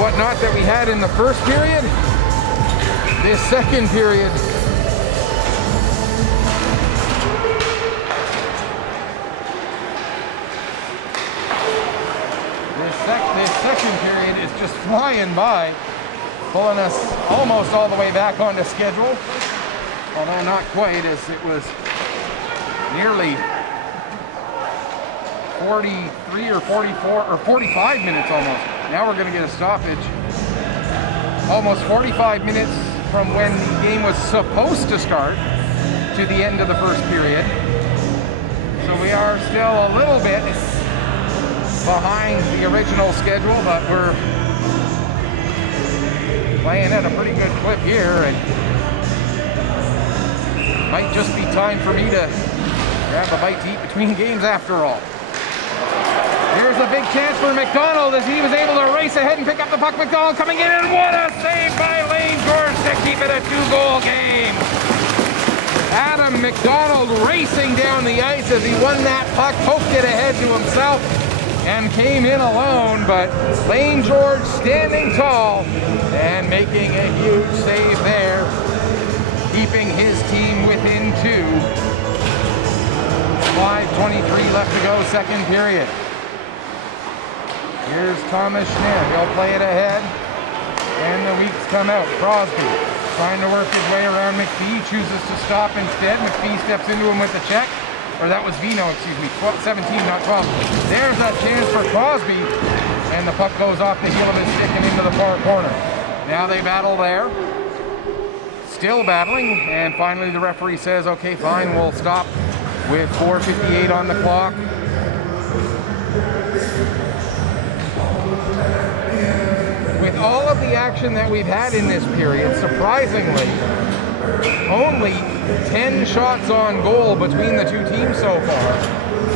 whatnot that we had in the first period, this second period is just flying by, pulling us almost all the way back onto schedule, although not quite, as it was nearly 43 or 44 or 45 minutes almost. Now we're going to get a stoppage. Almost 45 minutes from when the game was supposed to start to the end of the first period. So we are still a little bit behind the original schedule, but we're playing at a pretty good clip here, and might just be time for me to grab a bite to eat between games after all. Here's a big chance for McDonald as he was able to race ahead and pick up the puck. McDonald coming in, and what a save by Lane George to keep it a 2-goal game. Adam McDonald racing down the ice as he won that puck, poked it ahead to himself, and came in alone, but Lane George standing tall and making a huge save there, keeping his team within 2. 5:23 left to go, second period. Here's Thomas Schmidt. He'll play it ahead, and the Weeks come out. Crosby trying to work his way around McPhee, chooses to stop instead. McPhee steps into him with the check. Or that was Vino, excuse me, 17, not 12. There's a chance for Crosby, and the puck goes off the heel of his stick and into the far corner. Now they battle there, still battling, and finally the referee says, okay, fine, we'll stop with 4:58 on the clock. With all of the action that we've had in this period, surprisingly, only 10 shots on goal between the two teams so far,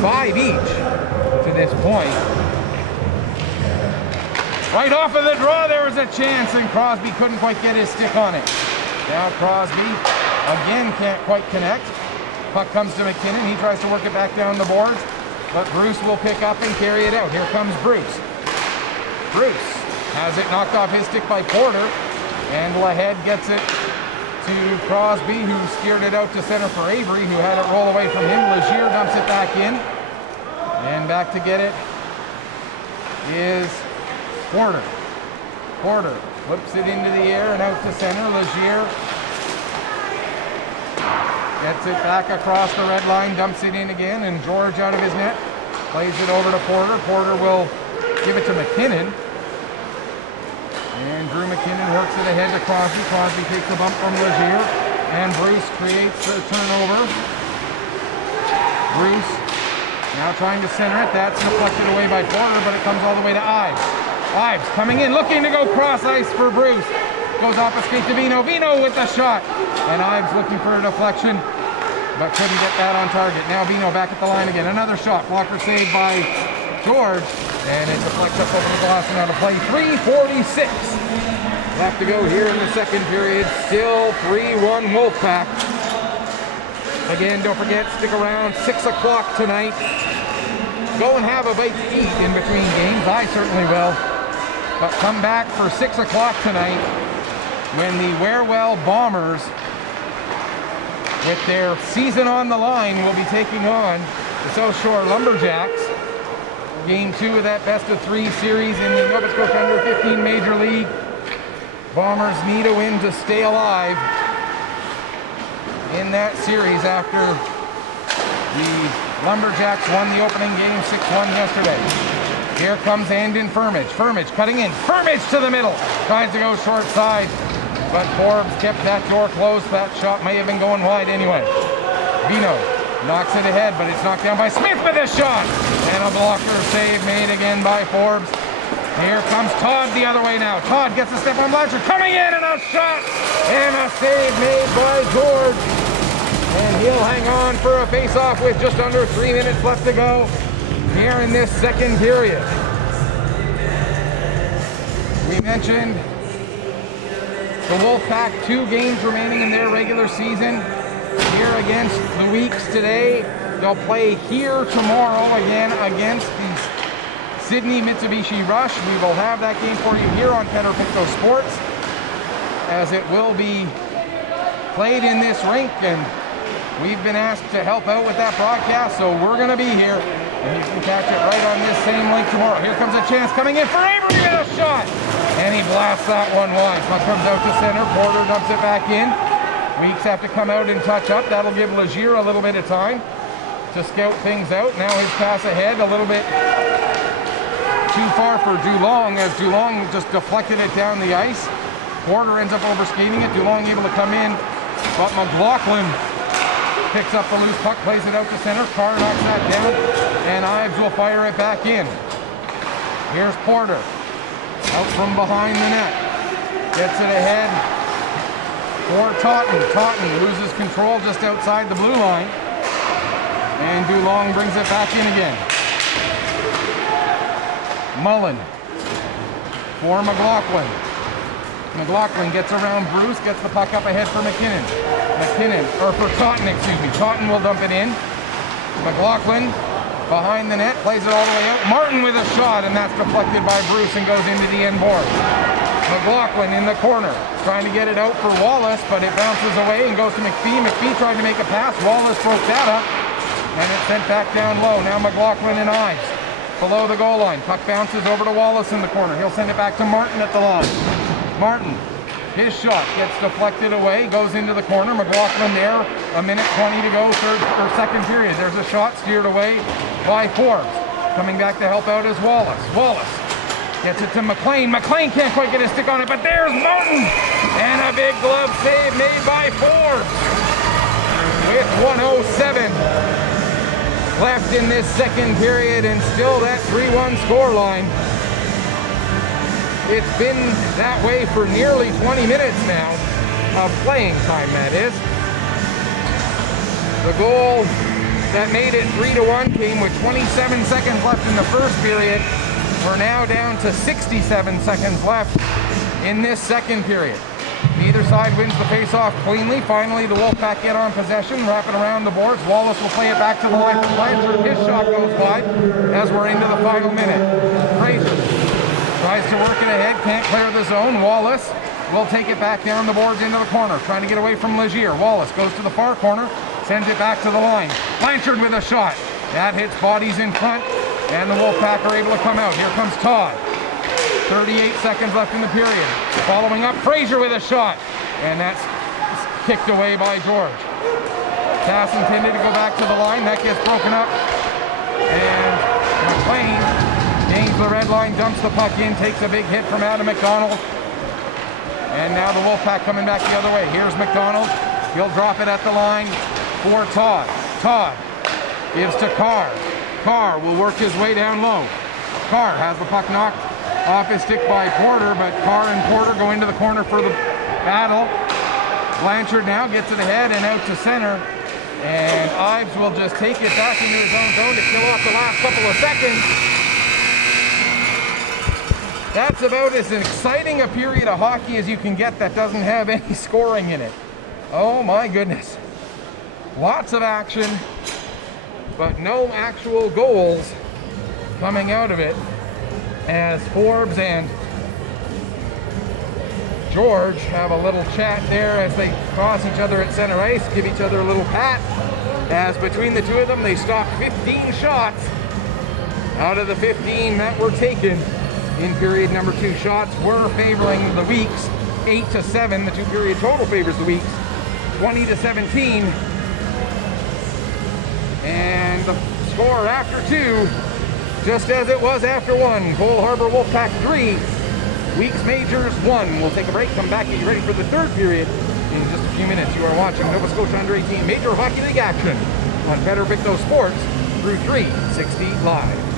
5 each to this point. Right off of the draw, there was a chance, and Crosby couldn't quite get his stick on it. Now Crosby again can't quite connect. Puck comes to McKinnon. He tries to work it back down the boards, but Bruce will pick up and carry it out. Here comes Bruce. Bruce has it knocked off his stick by Porter, and Lahead gets it to Crosby, who steered it out to center for Avery, who had it roll away from him. Legier dumps it back in, and back to get it is Porter. Porter flips it into the air and out to center. Legier gets it back across the red line, dumps it in again, and George out of his net plays it over to Porter. Porter will give it to McKinnon. And Drew McKinnon works it ahead to Crosby. Crosby takes a bump from Legier. And Bruce creates a turnover. Bruce now trying to center it. That's deflected away by Porter, but it comes all the way to Ives. Ives coming in, looking to go cross ice for Bruce. Goes off a skate to Vino. Vino with the shot. And Ives looking for a deflection, but couldn't get that on target. Now Vino back at the line again. Another shot. Blocker saved by George. And it deflects up over the glass and out of play. 3:46 left to go here in the second period. Still 3-1 Wolfpack. Again, don't forget, stick around 6 o'clock tonight. Go and have a bite to eat in between games. I certainly will. But come back for 6 o'clock tonight when the Warewell Bombers, with their season on the line, will be taking on the South Shore Lumberjacks. Game 2 of that best-of-3 series in the Nova Scotia Under 15 Major League. Bombers need a win to stay alive in that series after the Lumberjacks won the opening game 6-1 yesterday. Here comes Andon Firmage. Firmage cutting in. Firmage to the middle. Tries to go short side, but Forbes kept that door closed. That shot may have been going wide anyway. Vino knocks it ahead, but it's knocked down by Smith with a shot. And a blocker save made again by Forbes. Here comes Todd the other way now. Todd gets a step on Blanchard. Coming in and a shot. And a save made by George. And he'll hang on for a face-off with just under 3 minutes left to go here in this second period. We mentioned the Wolfpack, 2 games remaining in their regular season. Here against the Weeks today. They'll play here tomorrow again against the Sydney Mitsubishi Rush. We will have that game for you here on Pictou Sports, as it will be played in this rink, and we've been asked to help out with that broadcast, so we're going to be here, and you can catch it right on this same link tomorrow. Here comes a chance coming in for Avery with a shot, and he blasts that one wide. Puck comes out to center. Porter dumps it back in. Weeks have to come out and touch up. That'll give Legier a little bit of time to scout things out. Now his pass ahead a little bit too far for Dulong, as Dulong just deflected it down the ice. Porter ends up overskating it. Dulong able to come in, but McLaughlin picks up the loose puck, plays it out to center. Carr knocks that down, and Ives will fire it back in. Here's Porter, out from behind the net. Gets it ahead for Totten. Totten loses control just outside the blue line, and Dulong brings it back in again. Mullen for McLaughlin. McLaughlin gets around Bruce, gets the puck up ahead for McKinnon. Or for Totten, excuse me. Totten will dump it in. McLaughlin behind the net, plays it all the way out. Martin with a shot, and that's deflected by Bruce and goes into the end board. McLaughlin in the corner, trying to get it out for Wallace, but it bounces away and goes to McPhee. McPhee tried to make a pass. Wallace broke that up, and it's sent back down low. Now McLaughlin and Ives below the goal line. Puck bounces over to Wallace in the corner. He'll send it back to Martin at the line. Martin, his shot gets deflected away, goes into the corner. McLaughlin there, 1:20 to go, second period. There's a shot steered away by Forbes. Coming back to help out is Wallace. Wallace gets it to McLean. McLean can't quite get a stick on it, but there's Martin! And a big glove save made by Forbes. With 1:07 left in this second period, and still that 3-1 scoreline. It's been that way for nearly 20 minutes now of playing time, that is. The goal that made it 3-1 came with 27 seconds left in the first period. We're now down to 67 seconds left in this second period. Neither side wins the face-off cleanly. Finally, the Wolfpack get on possession, wrap it around the boards. Wallace will play it back to the line for Blanchard. His shot goes wide as we're into the final minute. Fraser tries to work it ahead, can't clear the zone. Wallace will take it back down the boards into the corner, trying to get away from Legier. Wallace goes to the far corner, sends it back to the line. Blanchard with a shot. That hits bodies in front, and the Wolfpack are able to come out. Here comes Todd. 38 seconds left in the period. Following up, Fraser with a shot, and that's kicked away by George. Pass intended to go back to the line. That gets broken up, and McLean gains the red line, dumps the puck in, takes a big hit from Adam McDonald, And now the Wolfpack coming back the other way. Here's McDonald. He'll drop it at the line for Todd. Todd gives to Carr. Carr will work his way down low. Carr has the puck knocked off his stick by Porter, but Carr and Porter go into the corner for the battle. Blanchard now gets it ahead and out to center. And Ives will just take it back into his own zone to kill off the last couple of seconds. That's about as exciting a period of hockey as you can get that doesn't have any scoring in it. Oh my goodness. Lots of action, but no actual goals coming out of it, as Forbes and George have a little chat there as they cross each other at center ice, give each other a little pat, as between the two of them they stopped 15 shots out of the 15 that were taken in period number 2. Shots were favoring the Weeks, 8-7. The 2-period total favors the Weeks, 20-17. And the score after 2, just as it was after 1. Cole Harbour Wolfpack 3, Weeks Majors 1. We'll take a break, come back, get you ready for the 3rd period in just a few minutes. You are watching Nova Scotia Under 18 Major Hockey League action on Better Pictou Sports through 360 Live.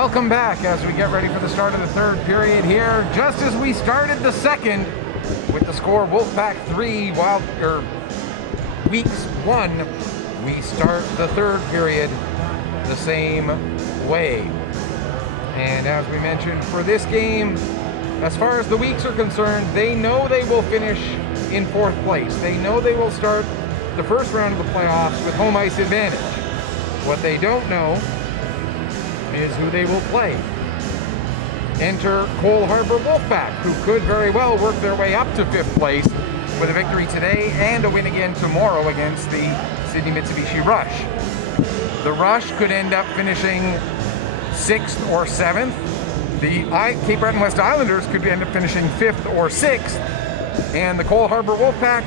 Welcome back as we get ready for the start of the third period here. Just as we started the second with the score Wolfpack 3, Weeks 1, we start the third period the same way. And as we mentioned, for this game, as far as the Weeks are concerned, they know they will finish in 4th place. They know they will start the first round of the playoffs with home ice advantage. What they don't know is who they will play. Enter Cole Harbour Wolfpack, who could very well work their way up to 5th place with a victory today and a win again tomorrow against the Sydney Mitsubishi Rush. The Rush could end up finishing 6th or 7th. The Cape Breton West Islanders could end up finishing 5th or 6th. And the Cole Harbour Wolfpack,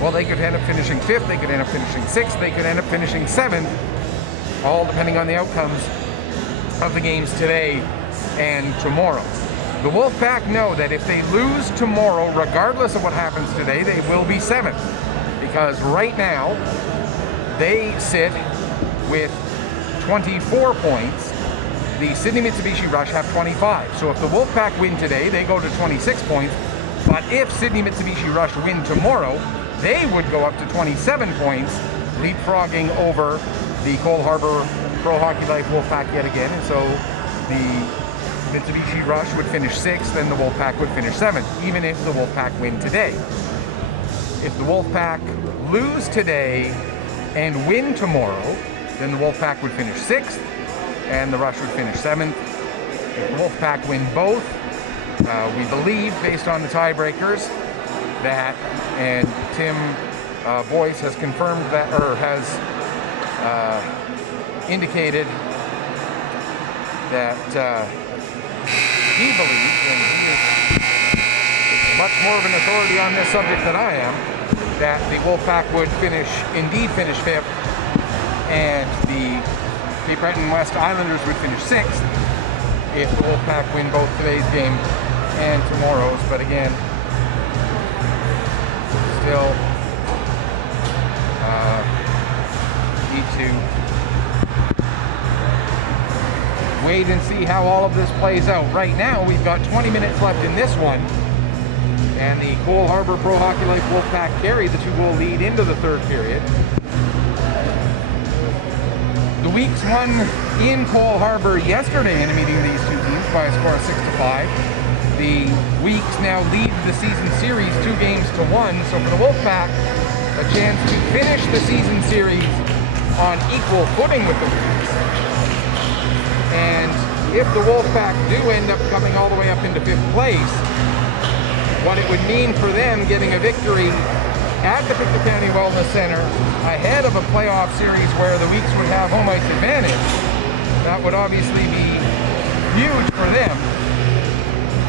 well, they could end up finishing 5th, they could end up finishing 6th, they could end up finishing 7th, all depending on the outcomes of the games today and tomorrow. The Wolfpack know that if they lose tomorrow, regardless of what happens today, they will be 7th. Because right now, they sit with 24 points. The Sydney Mitsubishi Rush have 25. So if the Wolfpack win today, they go to 26 points. But if Sydney Mitsubishi Rush win tomorrow, they would go up to 27 points, leapfrogging over the Cole Harbour Pro Hockey Life Wolfpack yet again. And so the Mitsubishi Rush would finish 6th and the Wolfpack would finish 7th, even if the Wolfpack win today. If the Wolfpack lose today and win tomorrow, then the Wolfpack would finish 6th and the Rush would finish 7th. If the Wolfpack win both, we believe, based on the tiebreakers, that, and Tim Boyce has confirmed that, or has indicated that he believes, and he is much more of an authority on this subject than I am, that the Wolfpack would indeed finish 5th, and the Cape Breton West Islanders would finish 6th if the Wolfpack win both today's game and tomorrow's. But again, still need to wait and see how all of this plays out. Right now, we've got 20 minutes left in this one, and the Cole Harbour Pro Hockey Life Wolfpack carry the 2-goal lead into the third period. The Weeks won in Cole Harbour yesterday in a meeting of these two teams by a score of 6-5. The Weeks now lead the season series 2-1. So for the Wolfpack, a chance to finish the season series on equal footing with the Weeks. And if the Wolfpack do end up coming all the way up into 5th place, what it would mean for them getting a victory at the Pictou County Wellness Center ahead of a playoff series where the Weeks would have home ice advantage, that would obviously be huge for them.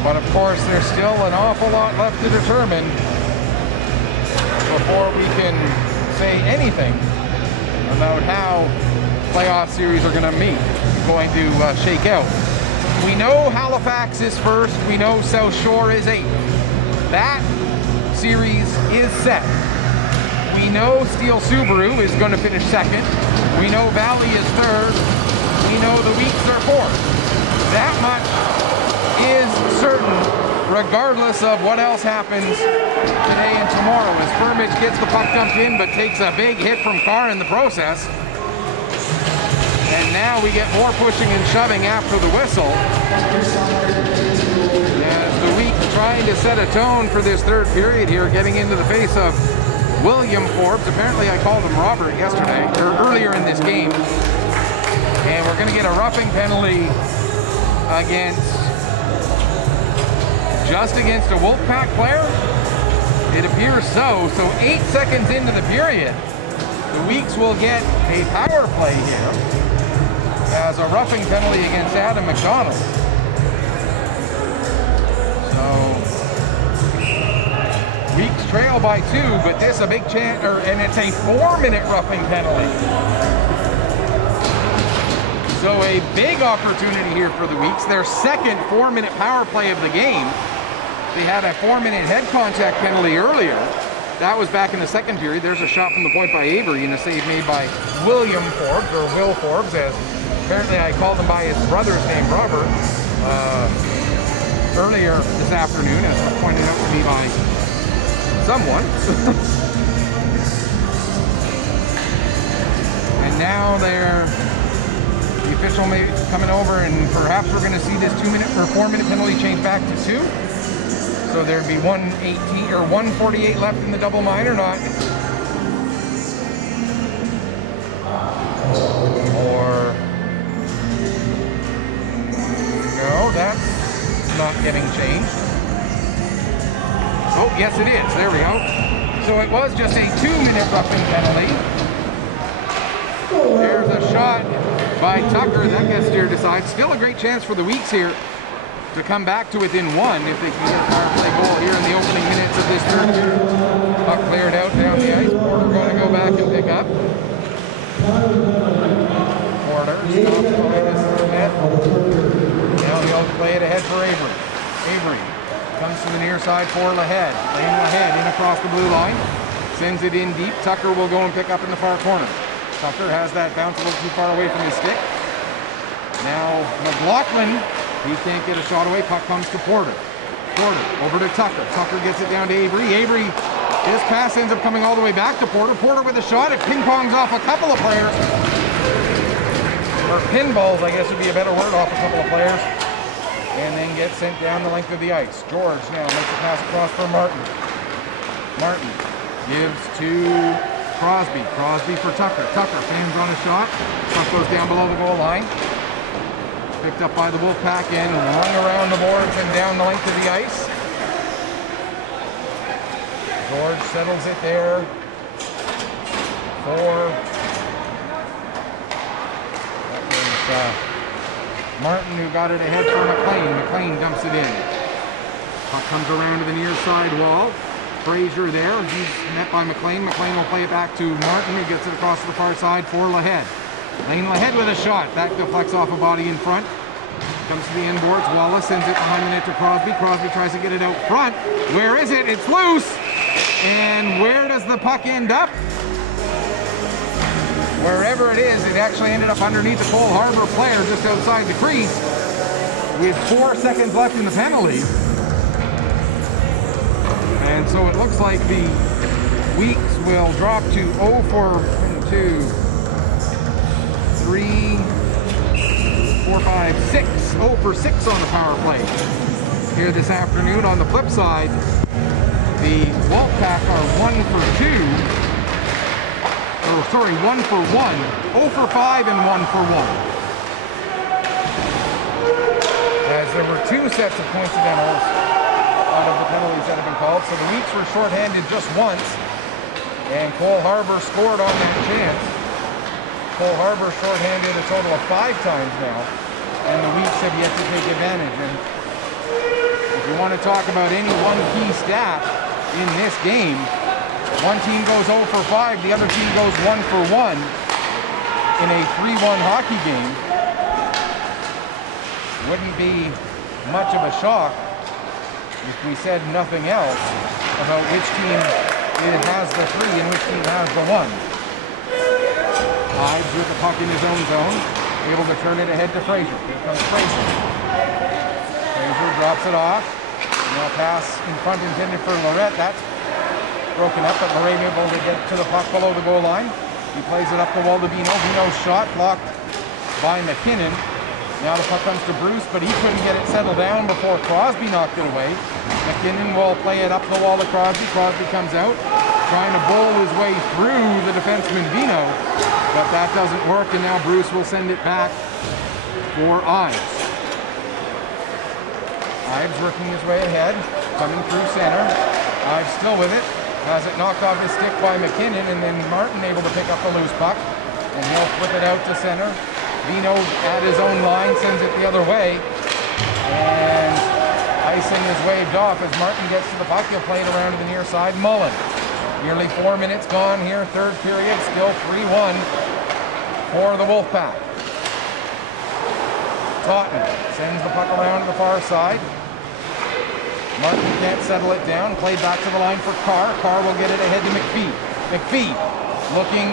But of course, there's still an awful lot left to determine before we can say anything about how playoff series are going to shake out. We know Halifax is 1st. We know South Shore is 8th. That series is set. We know Steel Subaru is going to finish 2nd. We know Valley is 3rd. We know the Weeks are 4th. That much is certain, regardless of what else happens today and tomorrow, as Firmage gets the puck dumped in but takes a big hit from Carr in the process. And now we get more pushing and shoving after the whistle, as the Weeks trying to set a tone for this third period here, getting into the face of William Forbes. Apparently I called him Robert yesterday, or earlier in this game. And we're going to get a roughing penalty just against a Wolfpack player? It appears so. So 8 seconds into the period, the Weeks will get a power play here as a roughing penalty against Adam McDonald. So Weeks trail by 2, but this a big chance, and it's a 4-minute roughing penalty. So a big opportunity here for the Weeks. Their second 4-minute power play of the game. They had a 4-minute head contact penalty earlier. That was back in the second period. There's a shot from the point by Avery and a save made by William Forbes, or Will Forbes, as Apparently I called him by his brother's name, Robert, earlier this afternoon, as was pointed out to me by someone. And now the official may be coming over, and perhaps we're going to see this 4-minute penalty change back to 2. So there'd be 1:18 or 1:48 left in the double minor, not. Or no, that's not getting changed. Oh, yes it is. There we go. So it was just a 2-minute roughing penalty. There's a shot by Tucker. That gets steered aside. Still a great chance for the Weeks here to come back to within 1 if they can get a power play goal here in the opening minutes of this third period. Puck cleared out down the ice. Porter going to go back and pick up. Porter stops behind this net. Now he'll play it ahead for Avery. Avery comes to the near side for Lahead. Laying Lahead in across the blue line. Sends it in deep. Tucker will go and pick up in the far corner. Tucker has that bounce a little too far away from his stick. Now McLaughlin, he can't get a shot away. Puck comes to Porter. Porter over to Tucker. Tucker gets it down to Avery. Avery, his pass ends up coming all the way back to Porter. Porter with a shot. It ping-pongs off a couple of players. Or pinballs, I guess would be a better word, off a couple of players. And then gets sent down the length of the ice. George now makes a pass across for Martin. Martin gives to Crosby. Crosby for Tucker. Tucker fans on a shot. Puck goes down below the goal line. Picked up by the Wolfpack and run around the boards and down the length of the ice. George settles it there for Martin, who got it ahead for McLean. McLean dumps it in. Puck comes around to the near side wall. Frazier there. He's met by McLean. McLean will play it back to Martin, who gets it across to the far side for Lahead. Lane Lahead with a shot. That deflects off a body in front. Comes to the inboards. Wallace sends it behind the net to Crosby. Crosby tries to get it out front. Where is it? It's loose. And where does the puck end up? Wherever it is, it actually ended up underneath the Cole Harbour player just outside the crease with 4 seconds left in the penalty. And so it looks like the Weeks will drop to 0 for 2, 3, 4, 5, 6. 0 for 6 on the power play here this afternoon. On the flip side, the Wolfpack are 1 for 2. Oh, sorry, 1 for 1. 0 for 5 and 1 for 1. As there were 2 sets of coincidentals out of the penalties that have been called. So the Weeks were shorthanded just once, and Cole Harbour scored on that chance. Cole Harbour shorthanded a total of 5 times now, and the Weeks have yet to take advantage. And if you want to talk about any one key stat in this game, one team goes 0 for 5, the other team goes 1 for 1 in a 3-1 hockey game. Wouldn't be much of a shock if we said nothing else about which team has the 3 and which team has the 1. Ives with the puck in his own zone, able to turn it ahead to Frazier. Here comes Frazier. Frazier drops it off. Now pass in front intended for Lorette. That's broken up, but Lorette able to get to the puck below the goal line. He plays it up the wall to Vino. Vino's shot blocked by McKinnon. Now the puck comes to Bruce, but he couldn't get it settled down before Crosby knocked it away. McKinnon will play it up the wall to Crosby. Crosby comes out, trying to bowl his way through the defenseman Vino, but that doesn't work, and now Bruce will send it back for Ives. Ives working his way ahead, coming through center. Ives still with it. Has it knocked off his stick by McKinnon, and then Martin able to pick up the loose puck, and he'll flip it out to center. Vino at his own line sends it the other way, and icing is waved off as Martin gets to the puck. He'll play it around to the near side. Mullen. Nearly 4 minutes gone here, third period, still 3-1 for the Wolfpack. Totten sends the puck around to the far side. Martin can't settle it down. Played back to the line for Carr. Carr will get it ahead to McPhee. McPhee looking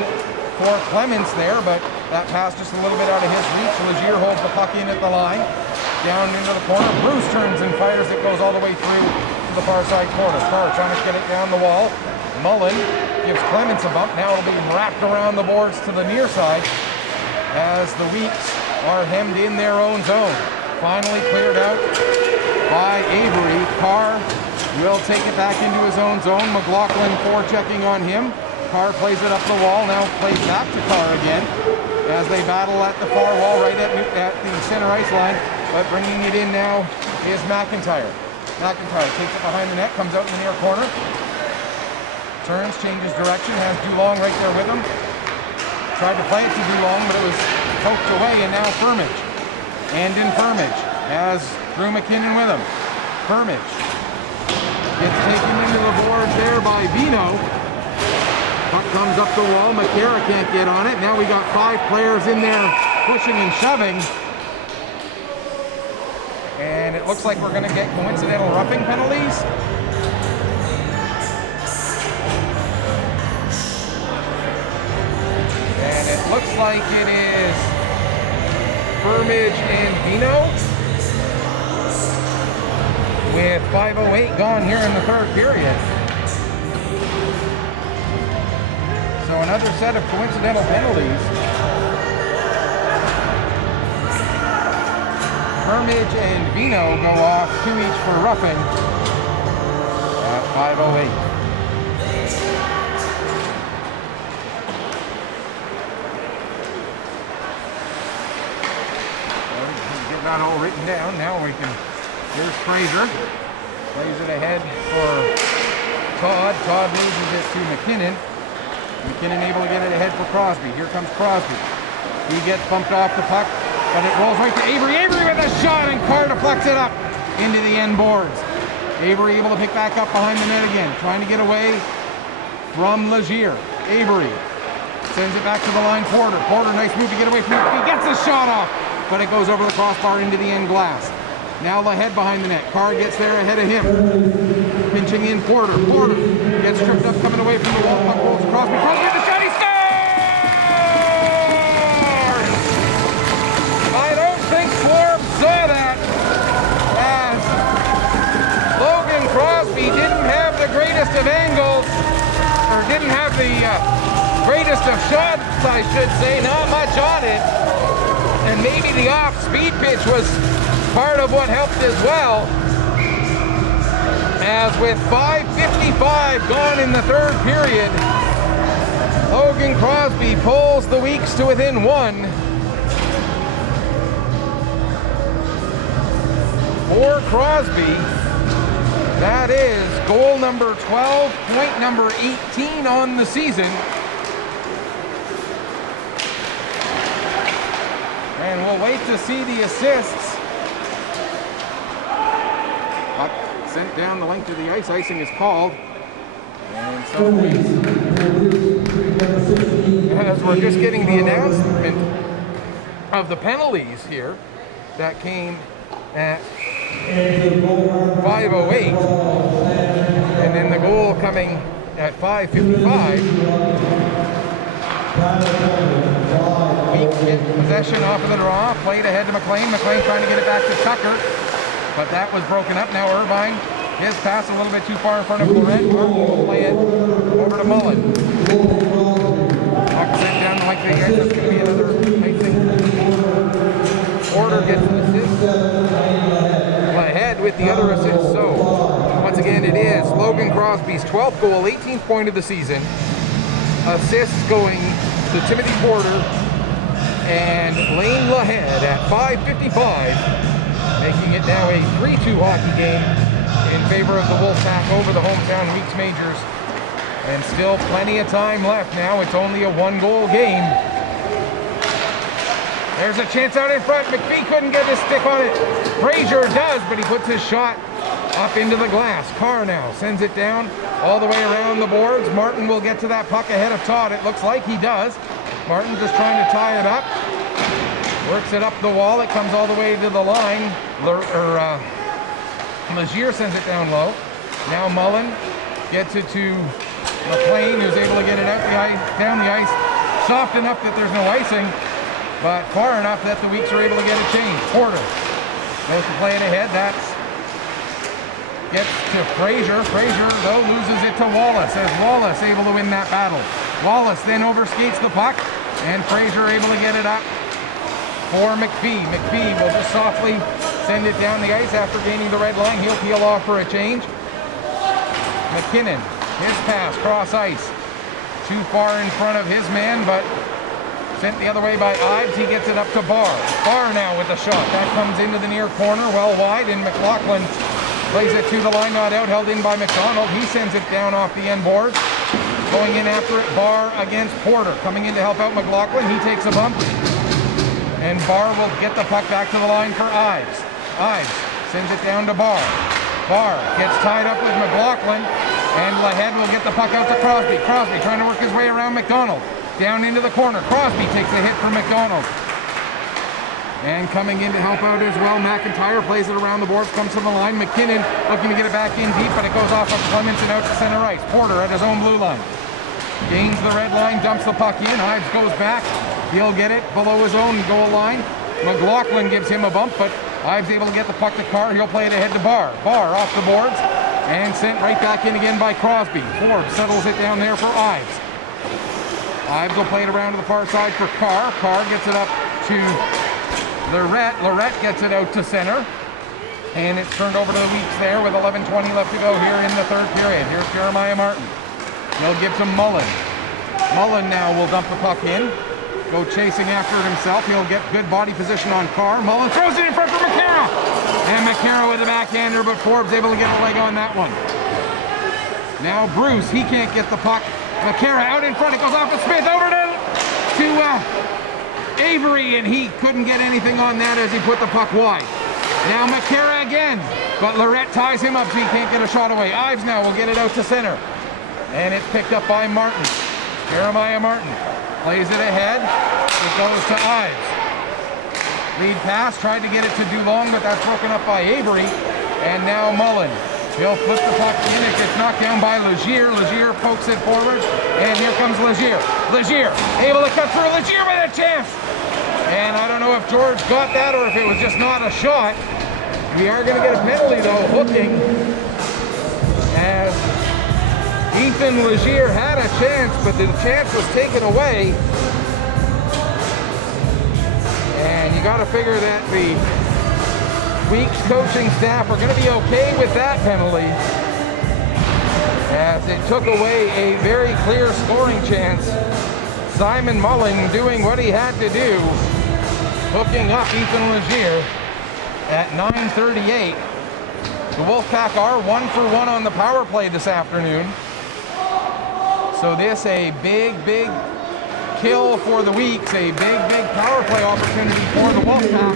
for Clements there, but That pass just a little bit out of his reach. Legier holds the puck in at the line. Down into the corner. Bruce turns and fires. It goes all the way through to the far side corner. Carr trying to get it down the wall. Mullen gives Clements a bump. Now it'll be wrapped around the boards to the near side as the Weeks are hemmed in their own zone. Finally cleared out by Avery. Carr will take it back into his own zone. McLaughlin forechecking on him. Carr plays it up the wall. Now plays back to Carr again as they battle at the far wall right at the center ice line. But bringing it in now is McIntyre. McIntyre takes it behind the net, comes out in the near corner. Turns, changes direction, has Dulong right there with him. Tried to play it to Dulong, but it was poked away, and now Firmage. And in Firmage has Drew McKinnon with him. Firmage gets taken into the board there by Vino. Puck comes up the wall. McCara can't get on it. Now we got 5 players in there pushing and shoving. And it looks like we're going to get coincidental roughing penalties. And it looks like it is Firmage and Vino with 5:08 gone here in the third period. So another set of coincidental penalties. Firmage and Vino go off 2 each for roughing at 5:08. Get that all written down. Now we can. Here's Fraser. Plays it ahead for Todd. Todd loses it to McKinnon. McKinnon able to get it ahead for Crosby. Here comes Crosby. He gets bumped off the puck, but it rolls right to Avery. Avery with a shot, and Carr deflects it up into the end boards. Avery able to pick back up behind the net again, trying to get away from Legier. Avery sends it back to the line. Porter. Porter, nice move to get away from it. He gets a shot off, but it goes over the crossbar into the end glass. Now Lahead behind the net. Carr gets there ahead of him. Pinching in Porter. Porter gets tripped up coming away from the wall. Puck rolls across. Crosby with the shot. He scores! I don't think Forbes saw that, as Logan Crosby didn't have the greatest of angles, or didn't have the greatest of shots, I should say. Not much on it. And maybe the off-speed pitch was part of what helped as well, as with 5:55 gone in the third period, Logan Crosby pulls the Weeks to within 1. For Crosby, that is goal number 12, point number 18 on the season. And we'll wait to see the assists. Puck sent down the length of the ice. Icing is called. And so as we're just getting the announcement of the penalties here that came at 5:08, and then the goal coming at 5:55. Weeks get possession off of the draw, played ahead to McLean. McLean trying to get it back to Tucker, but that was broken up. Now Irvine, his pass a little bit too far in front of Florent. Will play it over to Mullen. Puck sent down like the edge. That's going to be another icing. Porter gets an assist. Ahead with the other assist. So once again, it is Logan Crosby's 12th goal, 18th point of the season. Assists going to Timothy Porter and Lane Lahead at 5:55, making it now a 3-2 hockey game in favor of the Wolfpack over the hometown Weeks Majors. And still plenty of time left now. It's only a 1-goal game. There's a chance out in front. McPhee couldn't get his stick on it. Fraser does, but he puts his shot up into the glass. Carr now sends it down all the way around the boards. Martin will get to that puck ahead of Todd. It looks like he does. Martin just trying to tie it up. Works it up the wall. It comes all the way to the line. Legier sends it down low. Now Mullen gets it to McLean, who's able to get it out the ice, down the ice, soft enough that there's no icing. but far enough that the Weeks are able to get a change. Porter goes to play it ahead. That's gets to Fraser. Fraser, though, loses it to Wallace, as Wallace able to win that battle. Wallace then overskates the puck, and Fraser able to get it up for McPhee. McPhee will just softly send it down the ice after gaining the red line. He'll peel off for a change. McKinnon, his pass, cross ice. Too far in front of his man, but sent the other way by Ives. He gets it up to Barr. Barr now with the shot. That comes into the near corner, well wide, and McLaughlin plays it to the line, not out, held in by McDonald. He sends it down off the end board. Going in after it, Barr against Porter. Coming in to help out McLaughlin. He takes a bump. And Barr will get the puck back to the line for Ives. Ives sends it down to Barr. Barr gets tied up with McLaughlin. And Lahead will get the puck out to Crosby. Crosby trying to work his way around McDonald. Down into the corner. Crosby takes a hit from McDonald. And coming in to help out as well, McIntyre plays it around the boards, comes from the line. McKinnon looking to get it back in deep, but it goes off of Clements and out to center ice. Porter at his own blue line. Gains the red line, dumps the puck in. Ives goes back. He'll get it below his own goal line. McLaughlin gives him a bump, but Ives able to get the puck to Carr. He'll play it ahead to Barr. Barr off the boards and sent right back in again by Crosby. Forbes settles it down there for Ives. Ives will play it around to the far side for Carr. Carr gets it up to Lorette. Lorette gets it out to center. And it's turned over to the Weeks there with 11:20 left to go here in the third period. Here's Jeremiah Martin. He'll give to Mullen. Mullen now will dump the puck in. Go chasing after it himself. He'll get good body position on Carr. Mullen throws it in front for McCarra. And McCarra with a backhander, but Forbes able to get a leg on that one. Now Bruce, he can't get the puck. McCarra out in front. It goes off to Smith. Over to Avery, and he couldn't get anything on that as he put the puck wide. Now McCarra again, but Lorette ties him up so he can't get a shot away. Ives now will get it out to center, and it's picked up by Martin. Jeremiah Martin plays it ahead. It goes to Ives. Lead pass, tried to get it to Dulong, but that's broken up by Avery, and now Mullen. He'll flip the puck in. It gets knocked down by Legier. Legier pokes it forward, and here comes Legier. Legier able to cut through. Legier with a chance. And I don't know if George got that or if it was just not a shot. We are going to get a penalty, though, hooking. As Ethan Legier had a chance, but the chance was taken away. And you got to figure that the Weeks coaching staff are going to be okay with that penalty, as it took away a very clear scoring chance. Simon Mullen doing what he had to do, hooking up Ethan Legier at 9:38. The Wolfpack are 1 for 1 on the power play this afternoon. So this a big kill for the Weeks, a big power play opportunity for the Wolfpack,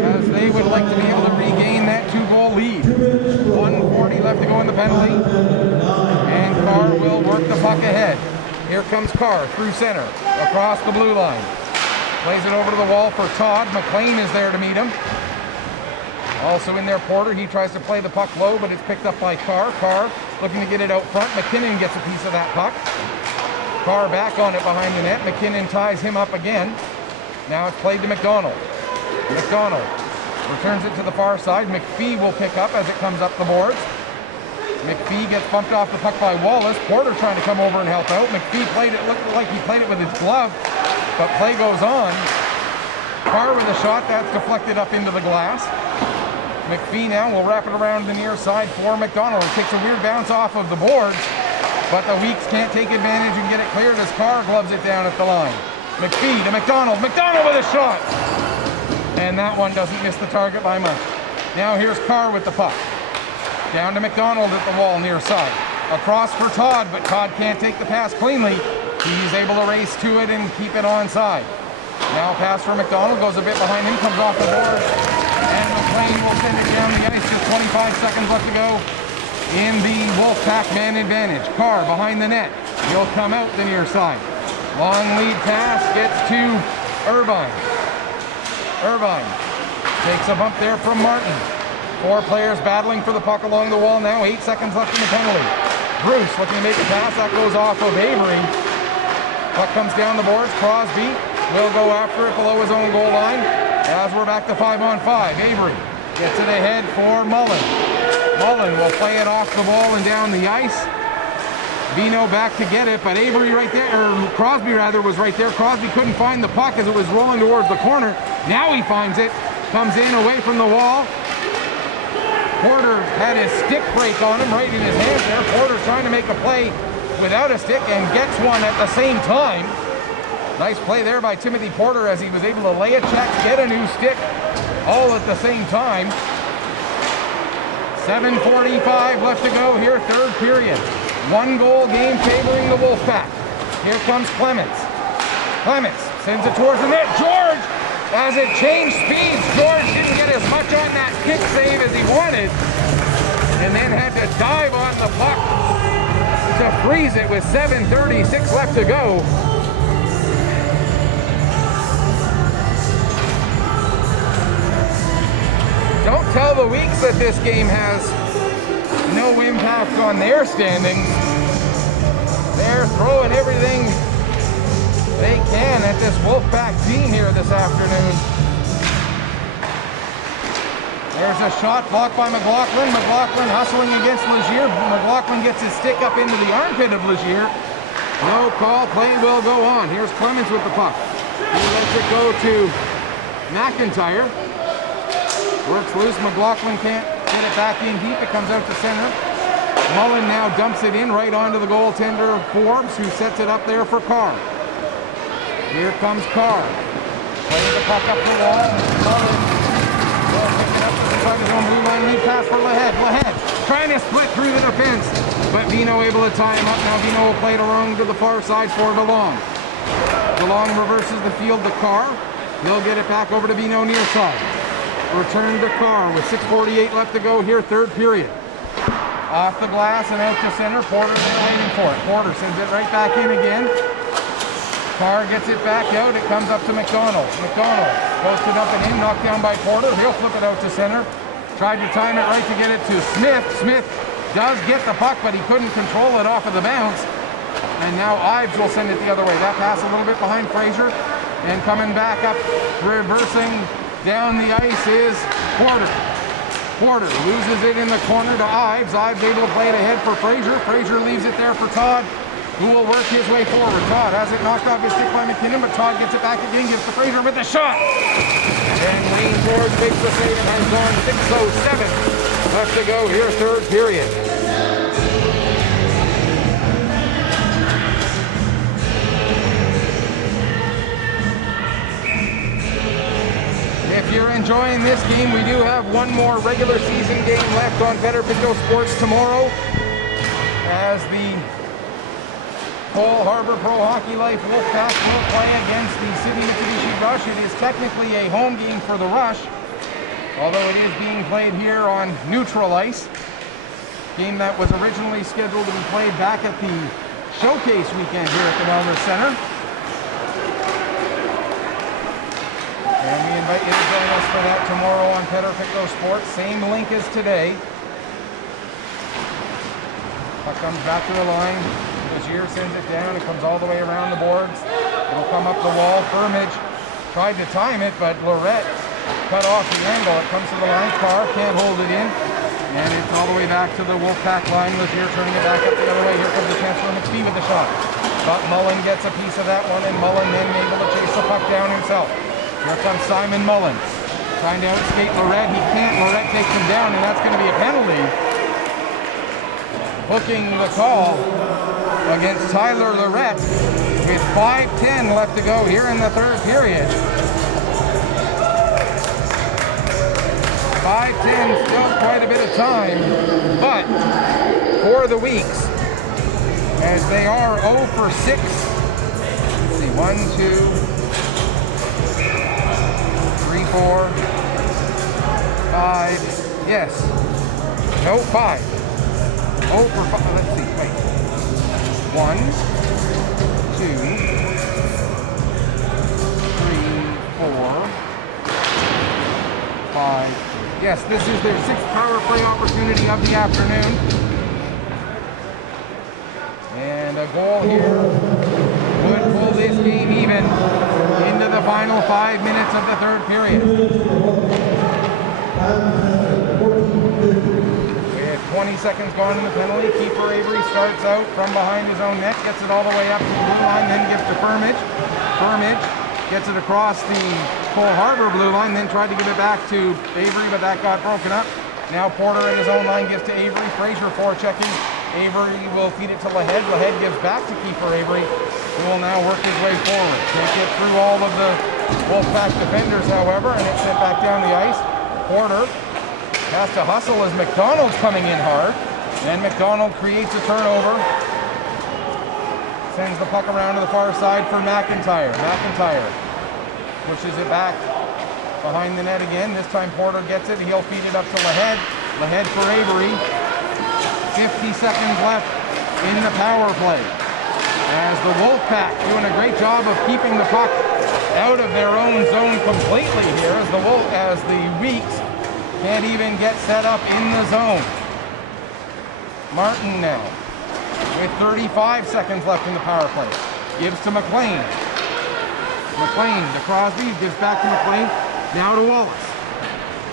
as they would like to be able to regain that 2-goal lead. 1:40 left to go in the penalty, and Carr will work the puck ahead. Here comes Carr through center, across the blue line. Plays it over to the wall for Todd. McLean is there to meet him. Also in there, Porter. He tries to play the puck low, but it's picked up by Carr. Carr looking to get it out front. McKinnon gets a piece of that puck. Carr back on it behind the net. McKinnon ties him up again. Now it's played to McDonald. McDonald returns it to the far side. McPhee will pick up as it comes up the boards. McPhee gets bumped off the puck by Wallace. Porter trying to come over and help out. McPhee played it, looked like he played it with his glove, but play goes on. Carr with a shot, that's deflected up into the glass. McPhee now will wrap it around the near side for McDonald. It takes a weird bounce off of the boards, but the Weeks can't take advantage and get it cleared as Carr gloves it down at the line. McPhee to McDonald. McDonald with a shot! And that one doesn't miss the target by much. Now here's Carr with the puck. Down to McDonald at the wall near side. Across for Todd, but Todd can't take the pass cleanly. He's able to race to it and keep it onside. Now pass for McDonald, goes a bit behind him, comes off the board, and McLean will send it down the ice. Just 25 seconds left to go in the Wolfpack man advantage. Carr behind the net. He'll come out the near side. Long lead pass gets to Irvine. Irvine takes a bump there from Martin. 4 players battling for the puck along the wall now. 8 seconds left in the penalty. Bruce looking to make a pass. That goes off of Avery. Puck comes down the boards. Crosby will go after it below his own goal line. As we're back to 5-on-5, Avery gets it ahead for Mullen. Mullen will play it off the ball and down the ice. Vino back to get it, but Avery right there, or Crosby rather, was right there. Crosby couldn't find the puck as it was rolling towards the corner. Now he finds it, comes in away from the wall. Porter had his stick break on him right in his hand there. Porter trying to make a play without a stick and gets one at the same time. Nice play there by Timothy Porter as he was able to lay a check, get a new stick, all at the same time. 7:45 left to go here, third period. 1-goal game favoring the Wolfpack. Here comes Clements. Clements sends it towards the net. George, as it changed speeds, George didn't get as much on that kick save as he wanted, and then had to dive on the puck to freeze it with 7:36 left to go. Don't tell the Weeks that this game has no impact on their standings. They're throwing everything they can at this Wolfpack team here this afternoon. There's a shot blocked by McLaughlin. McLaughlin hustling against Legier. McLaughlin gets his stick up into the armpit of Legier. No call, play will go on. Here's Clemens with the puck. He lets it go to McIntyre. Works loose, McLaughlin can't get it back in deep, it comes out to center. Mullen now dumps it in right onto the goaltender Forbes, who sets it up there for Carr. Here comes Carr. Playing the puck up the wall. Mullen will pick it up to the side of his own blue line, lead pass for Lahed. Lahed trying to split through the defense, but Vino able to tie him up. Now Vino will play it around to the far side for DeLong. DeLong reverses the field to Carr. He'll get it back over to Vino near side. Return to Carr with 6:48 left to go here, third period. Off the glass and out to center. Porter's there waiting for it. Porter sends it right back in again. Carr gets it back out. It comes up to McDonald. McDonald goes to dump it in, knocked down by Porter. He'll flip it out to center. Tried to time it right to get it to Smith. Smith does get the puck, but he couldn't control it off of the bounce. And now Ives will send it the other way. That pass a little bit behind Fraser. And coming back up, reversing down the ice is Porter. Porter loses it in the corner to Ives. Ives able to play it ahead for Fraser. Fraser leaves it there for Todd, who will work his way forward. Todd has it knocked off his stick by McKinnon, but Todd gets it back again, gives to Fraser with the shot. And Wayne George makes the save and has gone 6:07 left to go here, third period. If you're enjoying this game, we do have one more regular season game left on Better Pictou Sports tomorrow, as the Cole Harbour Pro Hockey Life Wolfpack will play against the Sydney Mitsubishi Rush. It is technically a home game for the Rush, although it is being played here on neutral ice. Game that was originally scheduled to be played back at the Showcase weekend here at the Wellness Center. And we invite you to join us for that tomorrow on Better Pictou Sports. Same link as today. Puck comes back to the line. Legier sends it down. It comes all the way around the boards. It'll come up the wall. Firmage tried to time it, but Lorette cut off the angle. It comes to the line. Carr can't hold it in. And it's all the way back to the Wolfpack line. Legier turning it back up the other way. Here comes the chance for McPhee with the shot. But Mullen gets a piece of that one, and Mullen then able to chase the puck down himself. Here comes Simon Mullen, trying to outskate Lorette. He can't. Lorette takes him down, and that's going to be a penalty. Hooking the call against Tyler Lorette with 5:10 left to go here in the third period. 5:10, still quite a bit of time, but for the Weeks, as they are 0 for 6. Let's see, 1, 2, 3, 4, 5, yes. No, 5. 0 for 5, let's see, wait. 1, 2, 3, 4, 5. Yes, this is their 6th power play opportunity of the afternoon. And a goal here could pull this game even into the final 5 minutes of the third period. With 20 seconds gone in the penalty, keeper Avery starts out from behind his own net, gets it all the way up to the blue line, then gives to Firmage. Firmage gets it across the Cole Harbour blue line, then tried to give it back to Avery, but that got broken up. Now Porter in his own line gives to Avery. Fraser forechecking. Avery will feed it to Lahead. Lahead gives back to keeper Avery, who will now work his way forward. Can't get through all of the Wolfpack defenders, however, and it's sent back down the ice. Porter has to hustle as McDonald's coming in hard. Then McDonald creates a turnover. Sends the puck around to the far side for McIntyre. McIntyre pushes it back behind the net again. This time Porter gets it. He'll feed it up to Lahead. Lahead for Avery. 50 seconds left in the power play. As the Wolfpack doing a great job of keeping the puck out of their own zone completely here, as the Weeks can't even get set up in the zone. Martin now with 35 seconds left in the power play. Gives to McLean. McLean to Crosby, gives back to McLean. Now to Wallace.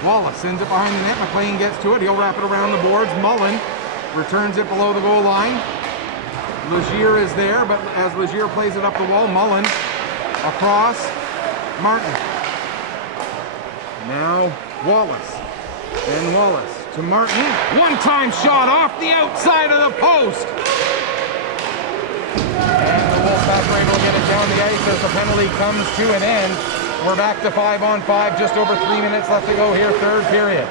Wallace sends it behind the net. McLean gets to it. He'll wrap it around the boards. Mullen returns it below the goal line. Legier is there, but as Legier plays it up the wall, Mullen across. Martin. Now Wallace. Then Wallace to Martin. One-time shot off the outside of the post. And the Wolfpack are able to get it down the ice as the penalty comes to an end. We're back to 5-on-5, just over 3 minutes left to go here, third period.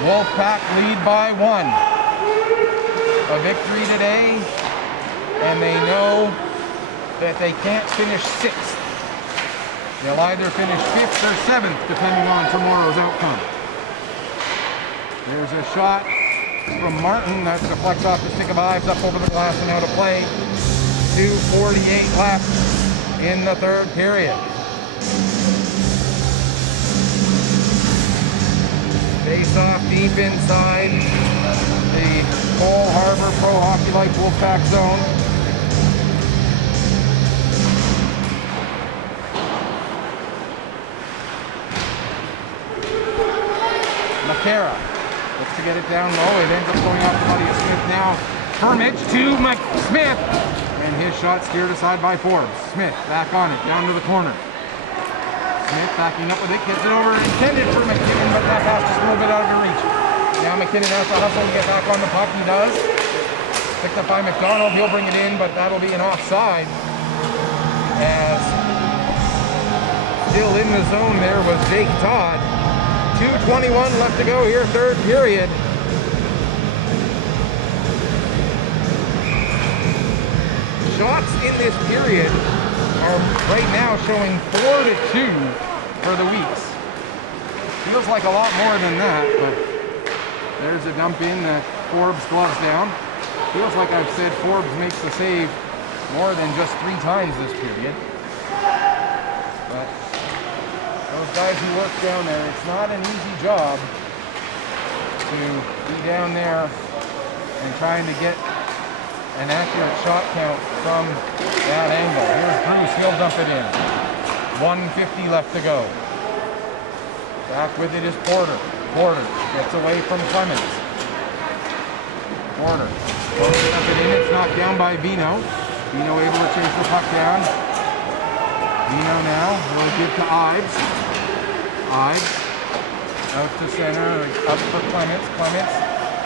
Wolfpack lead by 1. A victory today, and they know that they can't finish 6th. They'll either finish 5th or 7th, depending on tomorrow's outcome. There's a shot from Martin that deflects off the stick of Ives up over the glass and out of play. 2:48 left in the third period. Face off deep inside the Cole Harbour Pro Hockey Life Wolfpack zone. McCara looks to get it down low. It ends up going off to Claudia Smith now. Firmage to Smith. And his shot steered aside by Forbes. Smith back on it, down to the corner. Smith backing up with it, gets it over, intended for McKinnon, but that pass just a little bit out of reach. Now McKinnon has to hustle to get back on the puck. He does. Picked up by McDonald. He'll bring it in, but that'll be an offside. As still in the zone there was Jake Todd. 2:21 left to go here, third period. Shots in this period are right now showing 4-2 for the Weeks. Feels like a lot more than that, but there's a dump in that Forbes gloves down. Feels like I've said Forbes makes the save more than just 3 times this period. But those guys who work down there, it's not an easy job to be down there and trying to get an accurate shot count from that angle. Here's Bruce, he'll dump it in. 1:50 left to go. Back with it is Porter. Porter gets away from Clemens. Porter dump it in, it's knocked down by Vino. Vino able to chase the puck down. Vino now will give to Ives. Ives out to center, up for Clements. Clements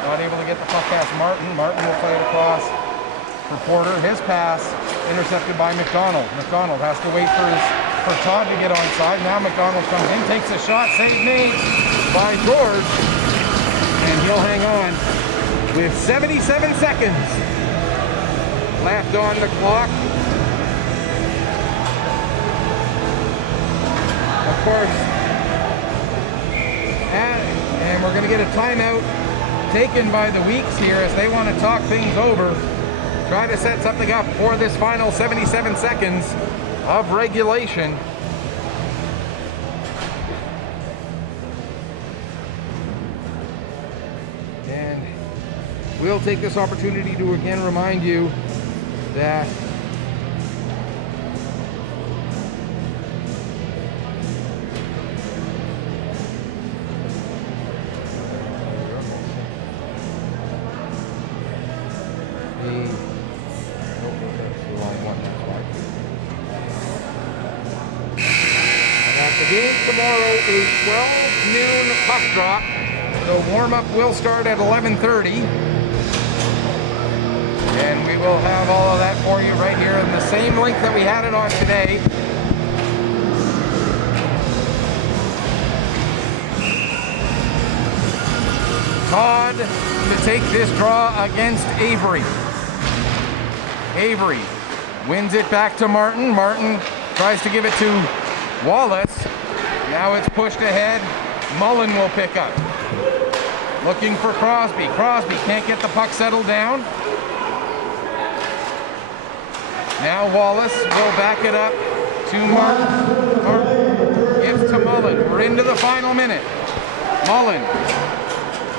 not able to get the puck past Martin. Martin will play it across for Porter. His pass intercepted by McDonald. McDonald has to wait for Todd to get onside. Now McDonald comes in, takes a shot, save made by George, and he'll hang on with 77 seconds left on the clock. Of course, and we're going to get a timeout taken by the Weeks here as they want to talk things over. Try to set something up for this final 77 seconds of regulation. And we'll take this opportunity to again remind you that tomorrow a 12 noon puck drop. The warm-up will start at 11:30. And we will have all of that for you right here in the same link that we had it on today. Todd to take this draw against Avery. Avery wins it back to Martin. Martin tries to give it to Wallace. Now it's pushed ahead. Mullen will pick up. Looking for Crosby. Crosby can't get the puck settled down. Now Wallace will back it up to Martin. Martin gives to Mullen. We're into the final minute. Mullen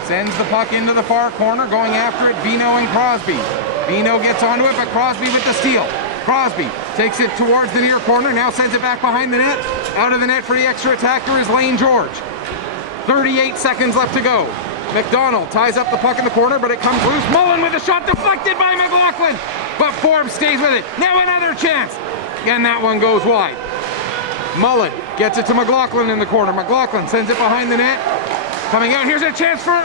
sends the puck into the far corner, going after it, Bino and Crosby. Bino gets onto it, but Crosby with the steal. Crosby takes it towards the near corner, now sends it back behind the net. Out of the net for the extra attacker is Lane George. 38 seconds left to go. McDonald ties up the puck in the corner, but it comes loose. Mullen with a shot deflected by McLaughlin, but Forbes stays with it. Now another chance, and that one goes wide. Mullen gets it to McLaughlin in the corner. McLaughlin sends it behind the net. Coming out, here's a chance for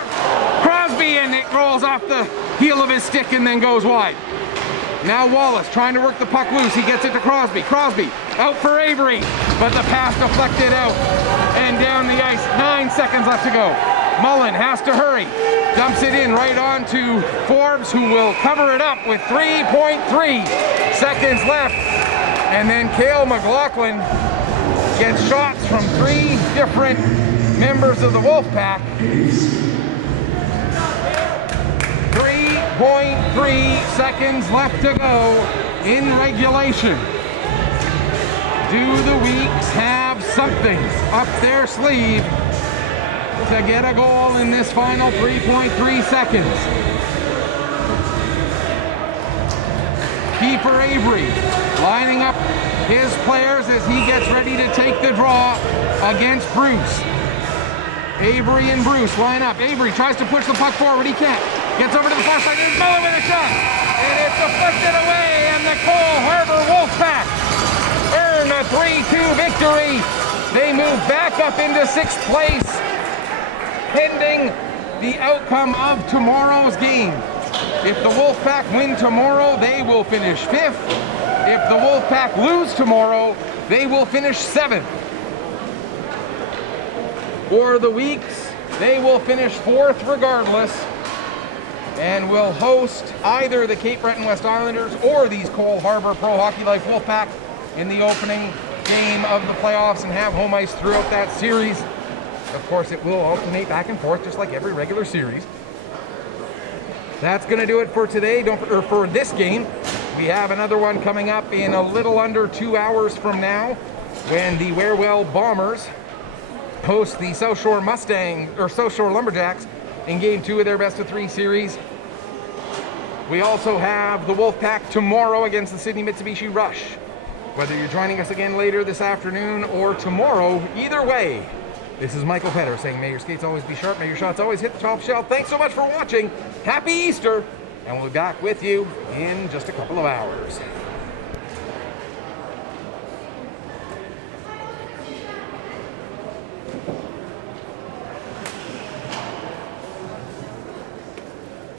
Crosby, and it rolls off the heel of his stick and then goes wide. Now Wallace trying to work the puck loose. He gets it to Crosby. Crosby out for Avery, but the pass deflected out and down the ice. 9 seconds left to go. Mullen has to hurry. Dumps it in right on to Forbes, who will cover it up with 3.3 seconds left. And then Cale McLaughlin gets shots from 3 different members of the Wolfpack. 3.3 seconds left to go in regulation. Do the Weeks have something up their sleeve to get a goal in this final 3.3 seconds? Keeper Avery lining up his players as he gets ready to take the draw against Bruce. Avery and Bruce line up. Avery tries to push the puck forward. He can't. Gets over to the far side. There's Mullen with a shot. And it's deflected away. And the Cole Harbor Wolfpack earn a 3-2 victory. They move back up into 6th place, pending the outcome of tomorrow's game. If the Wolfpack win tomorrow, they will finish 5th. If the Wolfpack lose tomorrow, they will finish 7th. For the Weeks, they will finish 4th regardless, and will host either the Cape Breton West Islanders or these Cole Harbor Pro Hockey Life Wolfpack in the opening game of the playoffs and have home ice throughout that series. Of course, it will alternate back and forth just like every regular series. That's going to do it for today, for this game. We have another one coming up in a little under 2 hours from now when the Warewell Bombers host the South Shore South Shore Lumberjacks in Game 2 of their best-of-3 series. We also have the Wolfpack tomorrow against the Sydney Mitsubishi Rush. Whether you're joining us again later this afternoon or tomorrow, either way, this is Michael Petter saying may your skates always be sharp, may your shots always hit the top shelf. Thanks so much for watching. Happy Easter, and we'll be back with you in just a couple of hours.